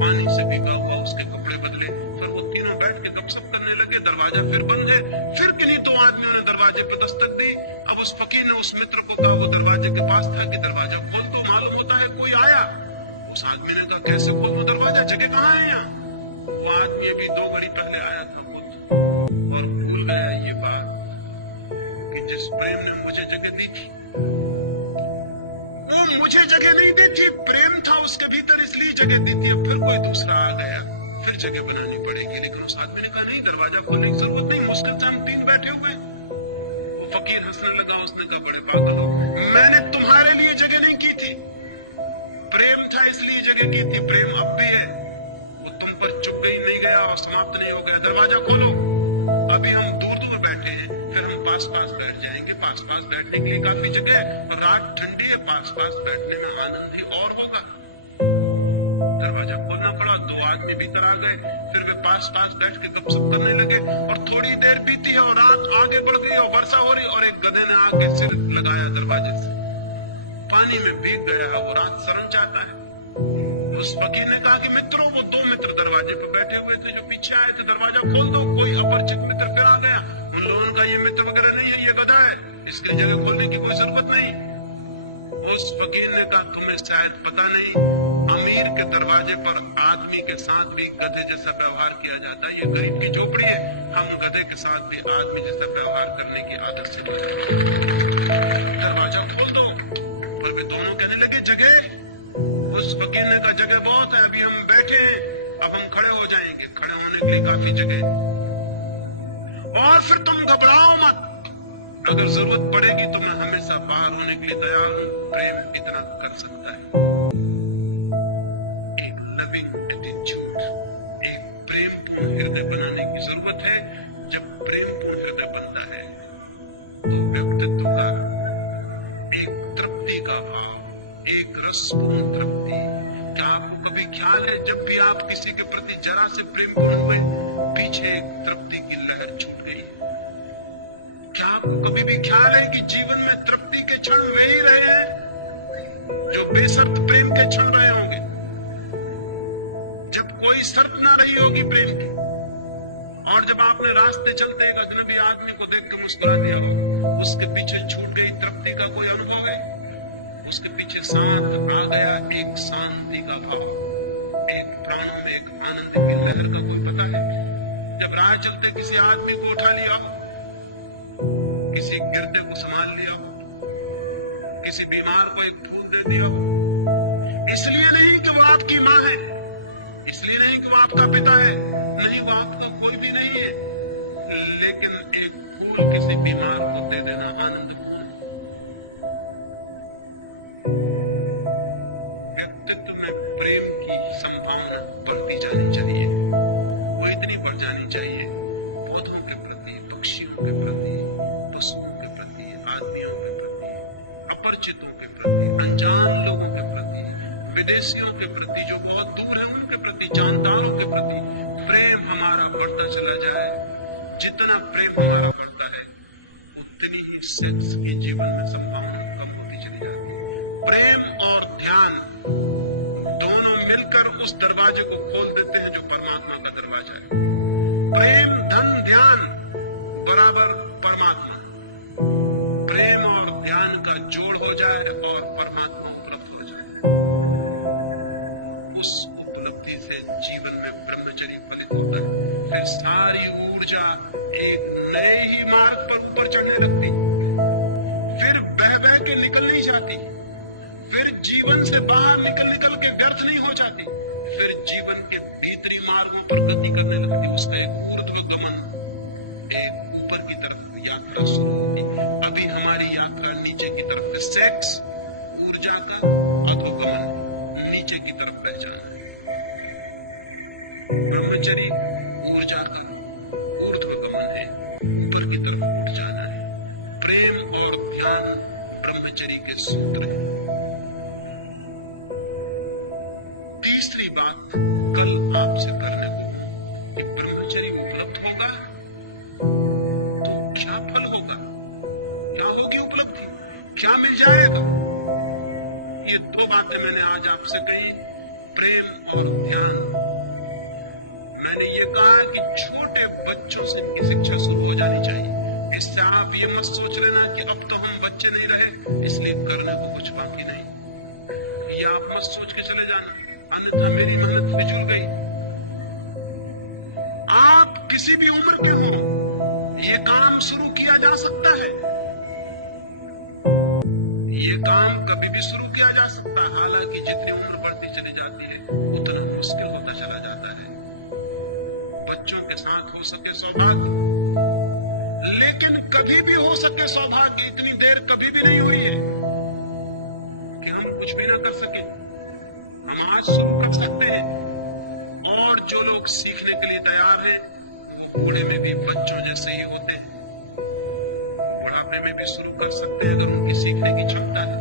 पानी से भीगा हुआ, उसके कपड़े बदले, फिर वो तीनों बैठ के गपशप करने लगे। दरवाजा फिर बंद है। फिर किन्हीं 2 आदमियों ने दरवाजे पे दस्तक दी। अब उस फकीर ने उस मित्र को कहा, वो दरवाजे के पास था, कि दरवाजा खोल दो, मालूम होता है कोई आया। उस आदमी ने कहा कैसे खोलूं दरवाजा, जगह कहाँ है यहाँ? वो आदमी अभी 2 घड़ी पहले आया था खुद, और भूल गया ये बात कि जिस प्रेम ने मुझे जगह दी थी वो मुझे जगह नहीं दी थी, प्रेम था उसके भीतर इसलिए जगह दी थी। अब फिर कोई दूसरा आ गया, फिर जगह बनानी पड़ेगी। लेकिन उस आदमी ने कहा नहीं, दरवाजा खोलने की जरूरत नहीं, मुश्किल से हम 3 बैठे हुए। वो फकीर हंसने लगा। उसने कहा बड़े पागल हो, मैंने तुम्हारे लिए जगह नहीं की थी, प्रेम था इसलिए जगह की थी। प्रेम अब भी है, वो तुम पर चुप गई नहीं गया और समाप्त नहीं हो गया। दरवाजा खोलो। अभी हम दूर दूर बैठे हैं, फिर हम पास पास बैठ जाएंगे। पास पास बैठने के लिए काफी जगह है, और रात ठंडी है, पास पास बैठने में आनंद ही और होगा। दरवाजा खोलना पड़ा। 2 आदमी भीतर आ गए। फिर वे पास पास बैठ के गपशप करने लगे, और थोड़ी देर बीती है और रात आगे बढ़ गई और वर्षा हो रही, और एक गधे ने आके सिर लगाया दरवाजे से, पानी में भीग गया है, वो रात शरण चाहता है। उस फकीर ने कहा कि मित्रों, वो 2 मित्र दरवाजे पर बैठे हुए थे जो पीछे आए थे, दरवाजा खोल दो। कोई अपरिचित मित्र फिर आ गया। उन लोगों का ये मित्र वगैरह नहीं है, ये गधा है, इसकी जगह खोलने की कोई जरूरत नहीं। उस फकीर ने कहा तुम्हें शायद पता नहीं अमीर के दरवाजे पर आदमी के साथ भी गधे जैसा व्यवहार किया जाता है। ये गरीब की झोपड़ी है, हम गधे के साथ भी आदमी जैसा व्यवहार करने की आदत से हो जाते हैं। दरवाजा खोल दो, पर वे दोनों कहने लगे जगह, उस वकील ने कहा जगह बहुत है, अभी हम बैठे हैं, अब हम खड़े हो जाएंगे, खड़े होने के लिए काफी जगह। और फिर तुम घबराओ मत, अगर जरूरत पड़ेगी तो मैं हमेशा बाहर होने के लिए तैयार हूं। प्रेम इतना कर सकता है, एक लविंग एटीट्यूड, एक प्रेमपूर्ण हृदय बनाने की जरूरत है। जब प्रेमपूर्ण हृदय बनता है तो व्यक्तित्व का एक तृप्ति का भाव, एक रसपूर्ण तृप्ति। क्या आपको कभी ख्याल है जब भी आप किसी के प्रति जरा से प्रेमपूर्ण हुए, पीछे एक तृप्ति की लहर छूट गई? क्या आपको कभी भी ख्याल है कि जीवन में तृप्ति के क्षण वे ही रहे हैं जो बेशर्त प्रेम के क्षण रहे होंगे, जब कोई शर्त ना रही होगी प्रेम की? और जब आपने रास्ते चलते एक अजनबी आदमी को देख के मुस्कुरा दिया हो, उसके पीछे छूट गई तृप्ति का कोई अनुभव है? उसके पीछे साथ आ गया एक शांति का भाव, एक प्राणों में एक आनंद की लहर का कोई पता है? जब राह चलते किसी आदमी को उठा लिया हो, किसी गिरते को संभाल लिया हो, किसी बीमार को एक फूल दे दिया हो, इसलिए नहीं कि वो आपकी माँ है, इसलिए नहीं कि वो आपका पिता है, नहीं वो आपका कोई भी नहीं है, लेकिन एक फूल किसी बीमार को दे देना आनंदपूर्ण है। व्यक्तित्व में प्रेम की संभावना बढ़ती जानी चाहिए, वो इतनी बढ़ जानी चाहिए पौधों के प्रति, पक्षियों के प्रति, पशुओं के प्रति, आदमियों के प्रति, अपरिचितों के प्रति, अनजान लोगों के प्रति, विदेशियों के प्रति, जो बहुत दूर है उनके प्रति, जानदारों के प्रति प्रेम हमारा बढ़ता चला जाए। जितना प्रेम हमारा बढ़ता है उतनी ही सेक्स की जीवन में संभावना कम होती चली जाती है। प्रेम और ध्यान दोनों मिलकर उस दरवाजे को खोल देते हैं जो परमात्मा का दरवाजा है। प्रेम धन ध्यान बराबर परमात्मा। प्रेम और ध्यान का जोड़ हो जाए और परमात्मा उपलब्ध हो जाए, उस उपलब्धि से जीवन में ब्रह्मचर्य फलित होता है। फिर सारी ऊर्जा एक नए ही मार्ग पर ऊपर चढ़ने लगती, फिर बह बह के निकल नहीं जाती, फिर जीवन से बाहर निकल के व्यर्थ नहीं हो जाती, फिर जीवन के भीतरी मार्गों पर गति करने लगती। उसका एक ऊर्ध्व गमन, एक ऊपर की तरफ यात्रा शुरू होती। अभी हमारी यात्रा नीचे की तरफ है। सेक्स ऊर्जा का अधोगमन, नीचे की तरफ बह जाना है। ब्रह्मचर्य ऊर्जा का ऊर्ध्वगमन है, ऊपर की तरफ उठ जाना है। प्रेम और ध्यान ब्रह्मचर्य के सूत्र हैं। तीसरी बात कल आपसे करने को कि ब्रह्मचर्य उपलब्ध होगा तो क्या फल होगा, क्या होगी उपलब्धि, क्या मिल जाएगा? ये दो बातें मैंने आज आपसे कही, प्रेम और ध्यान। मैंने ये कहा कि छोटे बच्चों से इनकी शिक्षा शुरू हो जानी चाहिए। इससे आप ये मत सोच लेना कि अब तो हम बच्चे नहीं रहे इसलिए करने को कुछ बाकी नहीं। ये आप मत सोच के चले जाना, अन्यथा मेरी मेहनत फिजूल गई। आप किसी भी उम्र के हो, ये काम शुरू किया जा सकता है, ये काम कभी भी शुरू किया जा सकता है। हालांकि जितनी उम्र बढ़ती चली जाती है उतना मुश्किल होता चला जाता है। बच्चों के साथ हो सके सौभाग्य, लेकिन कभी भी हो सके सौभाग्य इतनी देर कभी भी नहीं हुई है कि हम कुछ भी ना कर सके। हम आज शुरू कर सकते हैं, और जो लोग सीखने के लिए तैयार हैं वो बूढ़े में भी बच्चों जैसे ही होते हैं, बुढ़ापे में भी शुरू कर सकते हैं अगर उनकी सीखने की क्षमता है,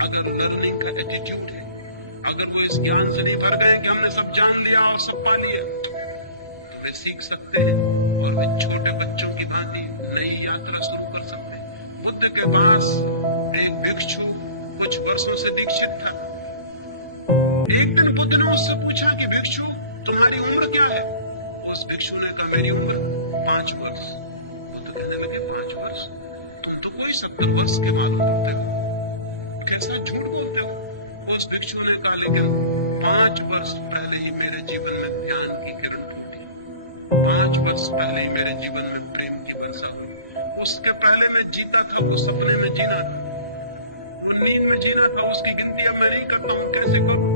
अगर लर्निंग का एटीट्यूड है, अगर वो इस ज्ञान से नहीं भर गए कि हमने सब जान लिया और सब पा लिया, वे सीख सकते हैं और वे छोटे बच्चों की भांति नई यात्रा शुरू कर सकते हैं। बुद्ध के पास एक भिक्षु कुछ वर्षों से दीक्षित था। एक दिन बुद्ध ने उससे पूछा कि भिक्षु तुम्हारी उम्र क्या है? उस भिक्षु ने कहा मेरी उम्र 5 वर्ष। बुद्ध कहने लगे 5 वर्ष? तुम तो कोई 70 वर्ष के मालूम पड़ते हो, कैसा झूठ बोलते हो? उस भिक्षु ने कहा लेकिन 5 वर्ष पहले ही मेरे जीवन में ध्यान की किरण फूटी। 5 वर्ष पहले ही मेरे जीवन में प्रेम की वर्षा हुई। उसके पहले मैं जीता था वो सपने में जीना था, वो नींद में जीना था, उसकी गिनती अब मैं नहीं करता हूँ, कैसे करूँ?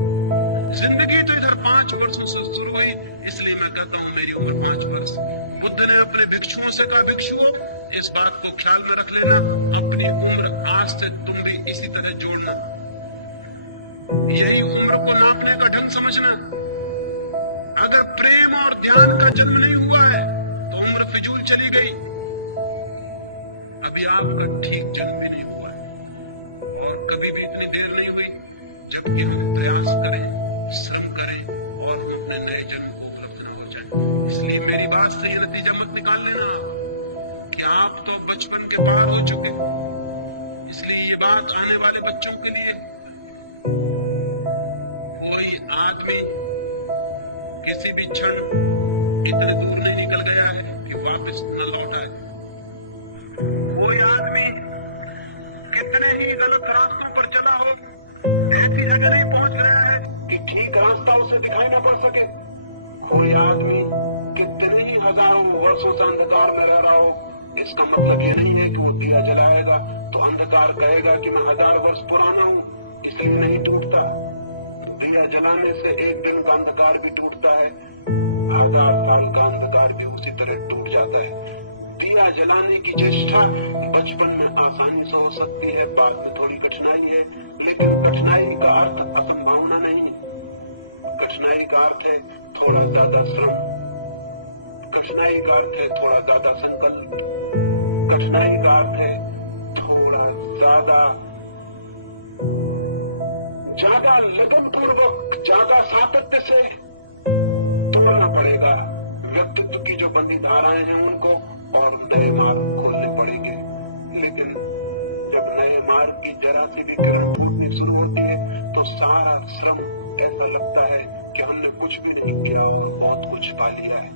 जिंदगी तो इधर 5 वर्षों से शुरू हुई, इसलिए मैं कहता हूँ मेरी उम्र 5 वर्ष। बुद्ध ने अपने भिक्षुओं से कहा, भिक्षुओं इस बात को ख्याल में रख लेना, अपनी उम्र आज से तुम भी इसी तरह जोड़ना, यही उम्र को नापने का ढंग समझना। अगर प्रेम और ध्यान का जन्म नहीं हुआ है तो उम्र फिजूल चली गई। अभी आपका ठीक जन्म भी नहीं हुआ है और कभी भी इतनी देर नहीं हुई जबकि हम प्रयास करें, श्रम करें और हम अपने नए जन्म को उपलब्ध न हो जाए। इसलिए मेरी बात से ये नतीजा मत निकाल लेना कि आप तो बचपन के पार हो चुके, इसलिए ये बात आने वाले बच्चों के लिए। कोई आदमी किसी भी क्षण इतने दूर नहीं निकल गया है कि वापस न लौट आए। कोई आदमी कितने ही गलत रास्तों पर चला हो, ऐसी जगह नहीं पहुंच गया है कि ठीक रास्ता उसे दिखाई न पड़ सके। कोई आदमी कितने ही हजारों वर्षों से अंधकार में रह रहा हो, इसका मतलब ये नहीं है कि वो दिया जलाएगा तो अंधकार कहेगा कि मैं 1000 वर्ष पुराना हूँ, इसलिए नहीं टूटता। दिया जलाने से एक दिन का अंधकार भी टूटता है, 1000 साल का अंधकार भी उसी तरह टूट जाता है। दिया जलाने की चेष्टा बचपन में आसानी से हो सकती है, बाद में थोड़ी कठिनाई है, लेकिन कठिनाई का अर्थ असंभावना नहीं है। कठिनाई का अर्थ है थोड़ा ज्यादा श्रम, कठिनाई का अर्थ है थोड़ा ज्यादा संकल्प, कठिनाई का अर्थ है थोड़ा ज्यादा लगन पूर्वक, ज्यादा सातत्य से तोड़ना पड़ेगा व्यक्तित्व की जो बंदी धाराएं हैं उनको, और नए मार्ग खोलने पड़ेंगे। लेकिन जब नए मार्ग की जरा सी भी किरण फूटनी शुरू होती है तो सारा श्रम ऐसा लगता है कि हमने कुछ भी नहीं किया और बहुत कुछ पा लिया है।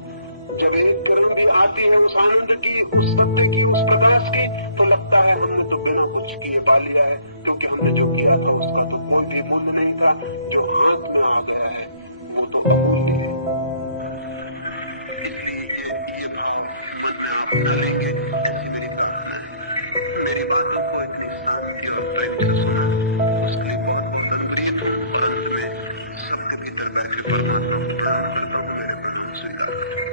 जब एक किरण भी आती है उस आनंद की, उस सत्य की, उस प्रकाश की, तो लगता है हमने तो बिना कुछ किए पा लिया है, क्योंकि हमने जो किया था उसका तो कोई भी मूल्य नहीं था। जो हाथ में आ गया है वो तो अमूल्य है। इसलिए ये भाव मन में आप न लेंगे, ऐसी मेरी प्रार्थना है। मेरी बातों को इतनी शांति और प्रेम से सुना, उसके लिए बहुत बहुत अनुग्रहित हूँ। और अंत में सबके भीतर बैठे परमात्मा को प्रणाम करता हूँ, मेरे प्रणाम स्वीकार करें।